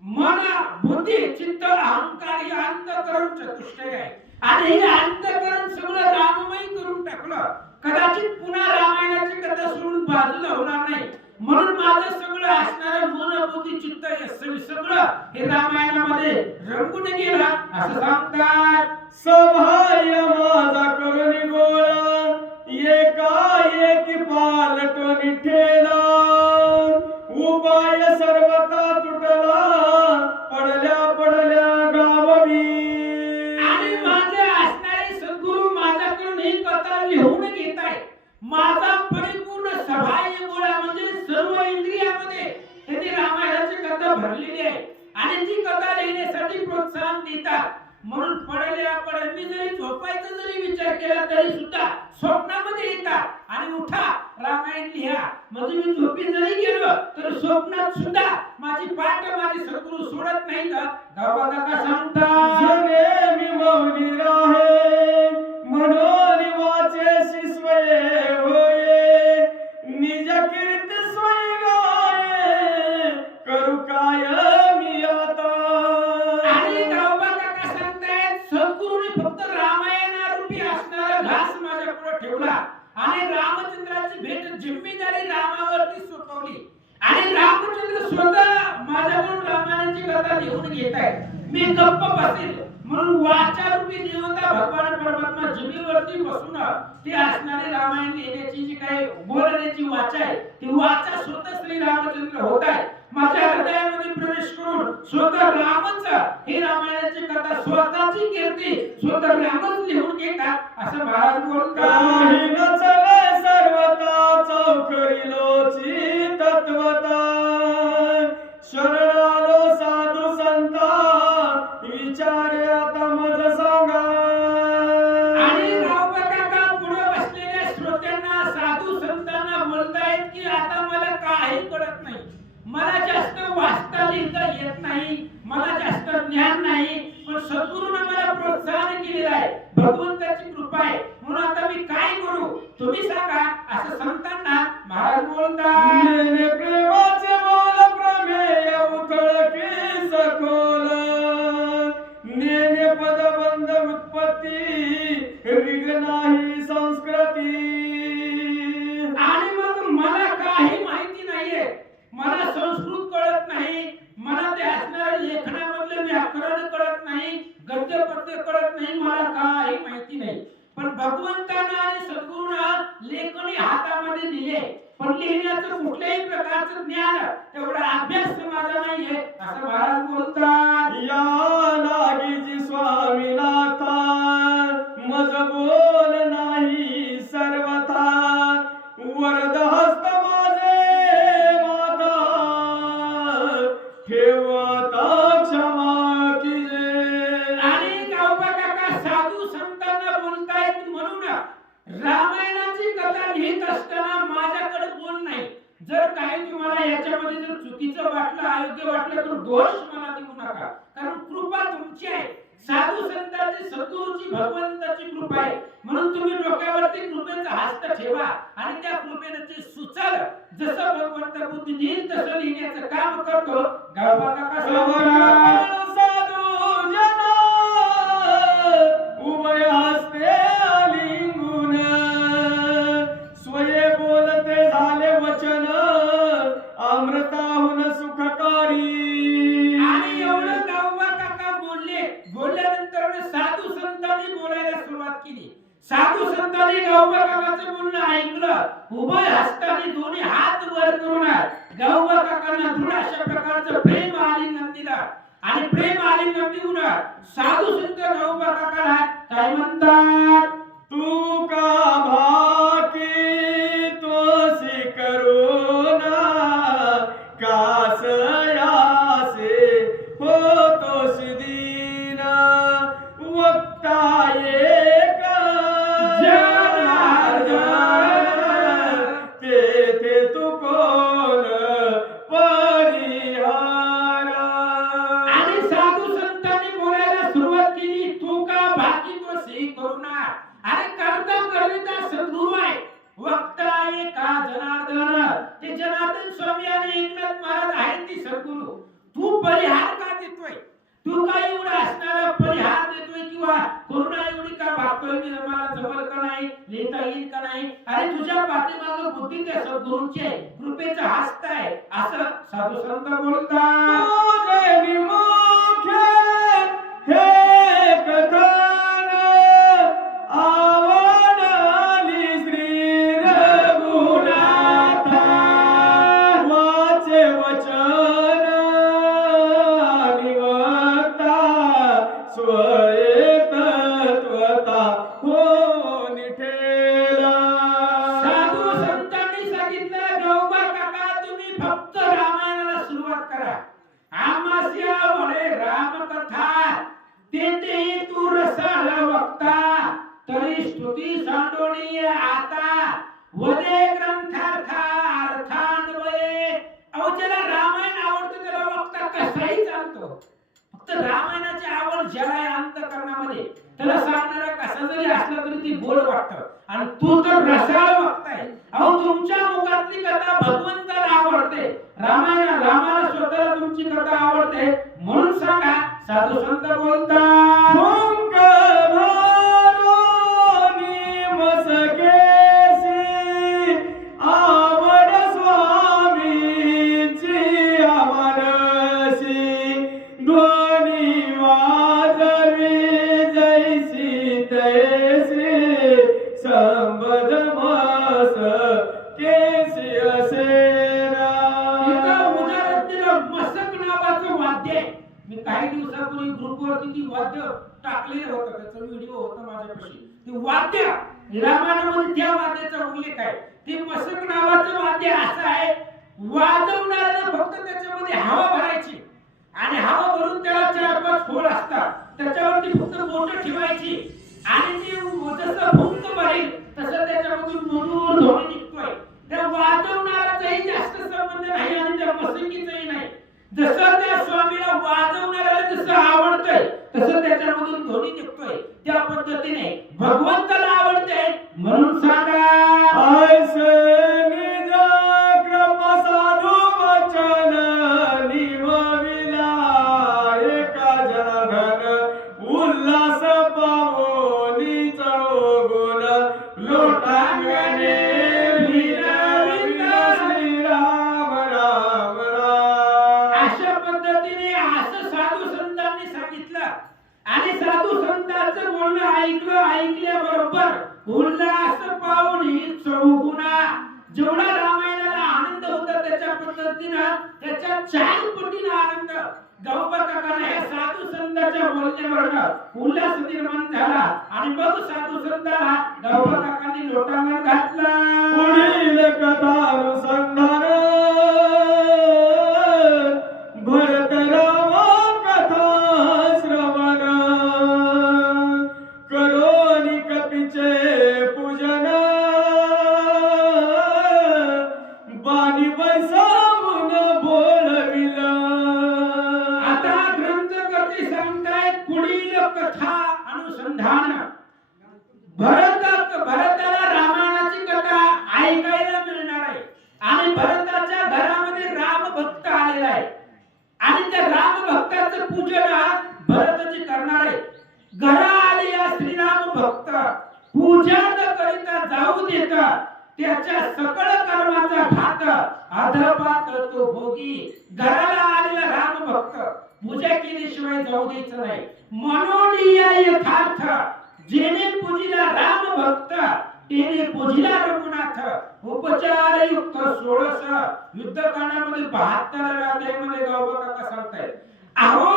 मन, बुद्धी, चित्त, अहंकार हे अंतःकरण चतुष्टय आहे. आणि हे अंतःकरण सगळं राममय करून टाकलं. कदाचित पुन्हा रामायणाची कथा सोडून बाजूला होणार नाही. म्हणून माझं सगळं असणारं मन बुद्धी चित्त हे सगळं हे रामायणामध्ये रंगून गेलं असं सांगतात. सभाय माझा करुणी गोळा एकाएकी पालटून ठेला उपाय सर्वता तुटला पडल्या पडल्या गाववी. आणि माझे असणारे सद्गुरू माझ्याकडून ही कथा लिहून घेत आहे. माझा परिपूर्ण सहाय्य गोळा म्हणजे सर्व इंद्रियामध्ये त्यांनी रामायणाची कथा भरलेली आहे आणि ती कथा लिहिण्यासाठी प्रोत्साहन देतात. म्हणून पडल्या पडल्या मी जरी झोपायचा जरी विचार केला तरी सुद्धा स्वप्नामध्ये येतात आणि उठा रामायण लिहा. म्हणजे मी झोपी जरी गेलो तर स्वप्नात सुद्धा माझी पाठ माझी सद्गुरू सोडत नाही. गावा काका सांगतात जने मी मौनी राहे मनोनी वाचेसी स्वये होये निज कीर्ती स्वय गाये करू काय मी आता. आणि गावा काका सांगतायत सद्गुरूने फक्त रामायणारूपी असणारा घास माझ्यापुढे ठेवला आणि रामचंद्राची भेट जिम्मेदारी रामावरती सोपवली आणि रामचंद्र स्वतः माझ्याकडून रामायणाची कथा लिहून घेत आहेत. मी गप्प बसेल म्हणून वाचारूपी देवता भगवान परमात्मा जमिनीवरती बसून ती असणारी रामायण लिहिण्याची जी काही बोलण्याची वाचा आहे ती वाचा स्वतः श्री रामचंद्र होत आहे. माझ्या हृदयामध्ये प्रवेश करून स्वतः रामच ही रामायणाची कथा स्वतःची कीर्ती स्वतः रामच लिहून घेतात असं महाराज बोलतात. काही न चले सर्वता चौकरीलोची तत्वता शरणालो साधू संता विचारे आता मज सांगा. आणि गावबा काका पुढे बसलेल्या श्रोत्यांना साधू संतांना बोलतायत की आता मला काही कळत नाही. मला जास्त वाचता लिहिता येत नाही. मला जास्त ज्ञान नाही. पण सद्गुरूने मला प्रोत्साहन केलेलं आहे. भगवंताची कृपा आहे. म्हणून आता मी काय करू तुम्ही सांगा असं संतांना महाराज बोलतात. नेने प्रेमाचे बोल प्रमेय उथळ की सखोल नेने पदबंध उत्पत्ती रिग नाही संस्कृती. आणि मग मला काही माहिती नाहीये. मला संस्कृत कळत नाही. मला ते असणाऱ्या लेखनामधलं व्याकरण कळत नाही. गद्य पद्य कळत नाही. मला काही माहिती नाही. पण भगवंतानं आणि सद्गुरूनं लेखणी हातामध्ये दिले. पण लिहिण्याचं कुठल्याही प्रकारचं ज्ञान तेवढा अभ्यास माझा नाहीये असं महाराज बोलतात. या लागीची स्वामीनाथा मज बोल नाही सर्वथा वरद हस्त माझे माता ठेवता क्षमा कीजे. आणि गावबा काका साधू संतांना बोलतायत म्हणून रामायणाची कथा लिहित असताना माझ्याकडे बोल नाही. जर काही तुम्हाला याच्यामध्ये जर चुकीचं वाटलं अयोग्य वाटलं तर दोष मला देऊ नका. कारण कृपा तुमची आहे. साधू संतांची सद्गुरूची भगवंताची कृपा आहे. म्हणून तुम्ही डोक्यावरती कृपेचा हस्त ठेवा आणि त्या कृपेने ते सुचल जसं भगवंत बुद्धी देईल तसं लिहिण्याचं काम करतो. गावबा काका सांगतात. साधू जना उभय हस्ते आलिंगून स्वये बोलते झाले वचन अमृताहून सुखकारी. आणि एवढं गावबा काका बोलले. बोलल्यानंतर साधू संतांनी बोलायला सुरुवात केली. साधू संतांनी गावबा काकाचं बोलणं ऐकलं. उभय हस्ताने दोन्ही हात वर करून गावबा काकांना दृढ अशा प्रकारचं प्रेम आलिंगन दिलं. आणि प्रेम आलिंगन देऊन साधू संत गावबा काकाला काय म्हणतात. तू का भाकी तोसी करुणा कास यासे हो तोसी दीन वक्ता एक जनार्दन तेथे तू कोण परिहार. आणि साधू संतांनी बोलायला सुरुवात केली. तू का बाकी तो से करुणा. अरे करता करता सद्गुरू आहे. वक्ता आहे का जनार्दन. ते जनार्दन स्वामी आणि एकनाथ महाराज आहेत ती सद्गुरू. तू परिहार का देतोय. तू काय एवढा असणारा परिहार देतोय किंवा करुणा एवढी का भागतोय. मी मला जमल का नाही लिहिता येईल का नाही. अरे तुझ्या पाठीमागे बुद्धी त्या सद्गुरूंची आहे. कृपेचा हस्त आहे असं साधू संत बोलतात. तुझे विमुखे हे कथन आवडली श्री रघुनाथा. वाचे वचन निवता स्वये तत्वता हो निठेला. साधू संतांनी सांगितलं गौबा काका तुम्ही फक्त रामायणाला सुरुवात करा. आमास्या वडे रामकथा तेथेही तू रसाला वक्ता तरी स्तुती सांडोणी आता वदे ग्रंथार्था अर्थान्वये. अहो ज्याला रामायण आवडतं त्याला वक्ता कसाही चालतो. फक्त रामायणाची आवड ज्याला आहे अंतःकरणामध्ये त्याला सांगणारा कसा जरी असला तरी ती गोड वाटतं. आणि तू तर रसाळ वक्ताय. अहो तुमच्या मुखातली कथा भगवंताला आवडते. रामाला स्वतःला तुमची कथा आवडते म्हणून सांगा. साधू संत बोलतात भुंक भारोनी मसकेसी आवड स्वामीची आमनसी. ध्वनी वाजवी जैसी तैसी संबद मस केसी असेना. इथं उदाहरण दिलं मसक नावाचं वाद्य आहे. मी काही दिवसापूर्वी ग्रुपवरती ती वाद्य टाकलेलं होतं. त्याचा व्हिडिओ होता माझ्यापाशी. ते वाद्य रामायणामध्ये त्या वाद्याचा उल्लेख आहे. ते मसक नावाचं वाद्य असं आहे वाजवणाऱ्याला फक्त त्याच्यामध्ये हवा भरायची आणि हवा भरून त्याला 4-5 खोल असतात. त्याच्यावरती फक्त बोटं ठेवायची आणि ती जसं भुंक भरेल तसं त्याच्यामधून मधुर ध्वनी निघतोय. त्या वाजवणाराचाही जास्त संबंध नाही आणि त्या मसकीचाही नाही. जसं त्या स्वामीला वाजवणाऱ्याला जसं आवडतंय तसं त्याच्यामधून ध्वनी निघतोय. त्या पद्धतीने भगवंताला आवडते म्हणून सांगा. ऐसे निज कृपा साधू वचन निवविला. एका जनार्दन उल्हास पावोनी चौगुण लोटांगणे विनविला श्रीराम राम राम. अशा पद्धतीने असं साधू संतांनी सांगितलं आणि साधू संतांचं बोलणं ऐकल्याबरोबर उल्हास पावनी चौगुणा. जेवढा रामायणाला आनंद होता त्याच्या पद्धतीनं त्याच्या 4 पटीने आनंद गौबा काकांना या साधू संतांच्या बोलण्यावरनं उल्हास निर्माण झाला आणि मग साधू संतांना गौबा काकांनी लोटांगण घातला. पुढील कथानुसंधान भरत राम कथा श्रवण करोनी कपीचे पूजन बाणी बैसावून बोलविल. आता ग्रंथकर्ते सांगतायत पुढील कथा अनुसंधान. भरताला रामायणाची कथा ऐकायला मिळणार आहे आणि भरताच्या घरामध्ये राम भक्त आलेला आहे आणि त्या राम भक्ताचं पूजन भरतजी करणार आहे. घरा आलेला श्रीराम भक्त पूजा न करिता जाऊ देता त्याच्या सकळ कर्माचा घात अधपात तो भोगी. घराला आलेला राम भक्त पूजा केल्याशिवाय जाऊ द्यायचं नाही. मनोनिया यथार्थ जेने पूजिला राम भक्त तेने पूजिला रघुनाथ. उपचार युक्त 16 युद्धकांडामध्ये 72व्या अध्यायामध्ये गौबा काका सांगतायत. अहो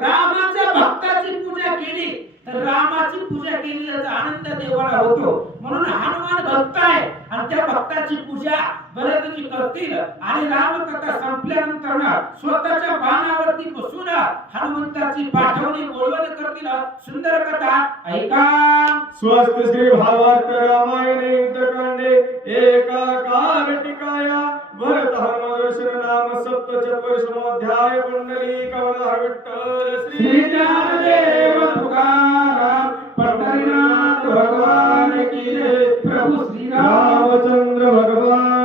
रामाच्या भक्ताची पूजा केली तर रामाची पूजा केलेल्याचा आनंद देवाला होतो. म्हणून हनुमान भक्त आहे आणि त्या भक्ताची पूजा भरतजी करतील आणि रामकथा संपल्यानंतर स्वतःच्या बाणावरती बसून हनुमंताची पाठवणी बोलवण करतील. सुंदर कथा ऐका. स्वस्त श्री भावार्थ रामायणे युद्धकांडे एकाकार टिकाया भरत हनुमान दर्शन नाम सप्तचत्वारिंशोऽध्याय कुंडली कमलधर विठ्ठल श्री ज्ञानदेव तुकाराम पंढरीनाथ भगवान की जय. प्रभु श्री राम रामचंद्र भगवान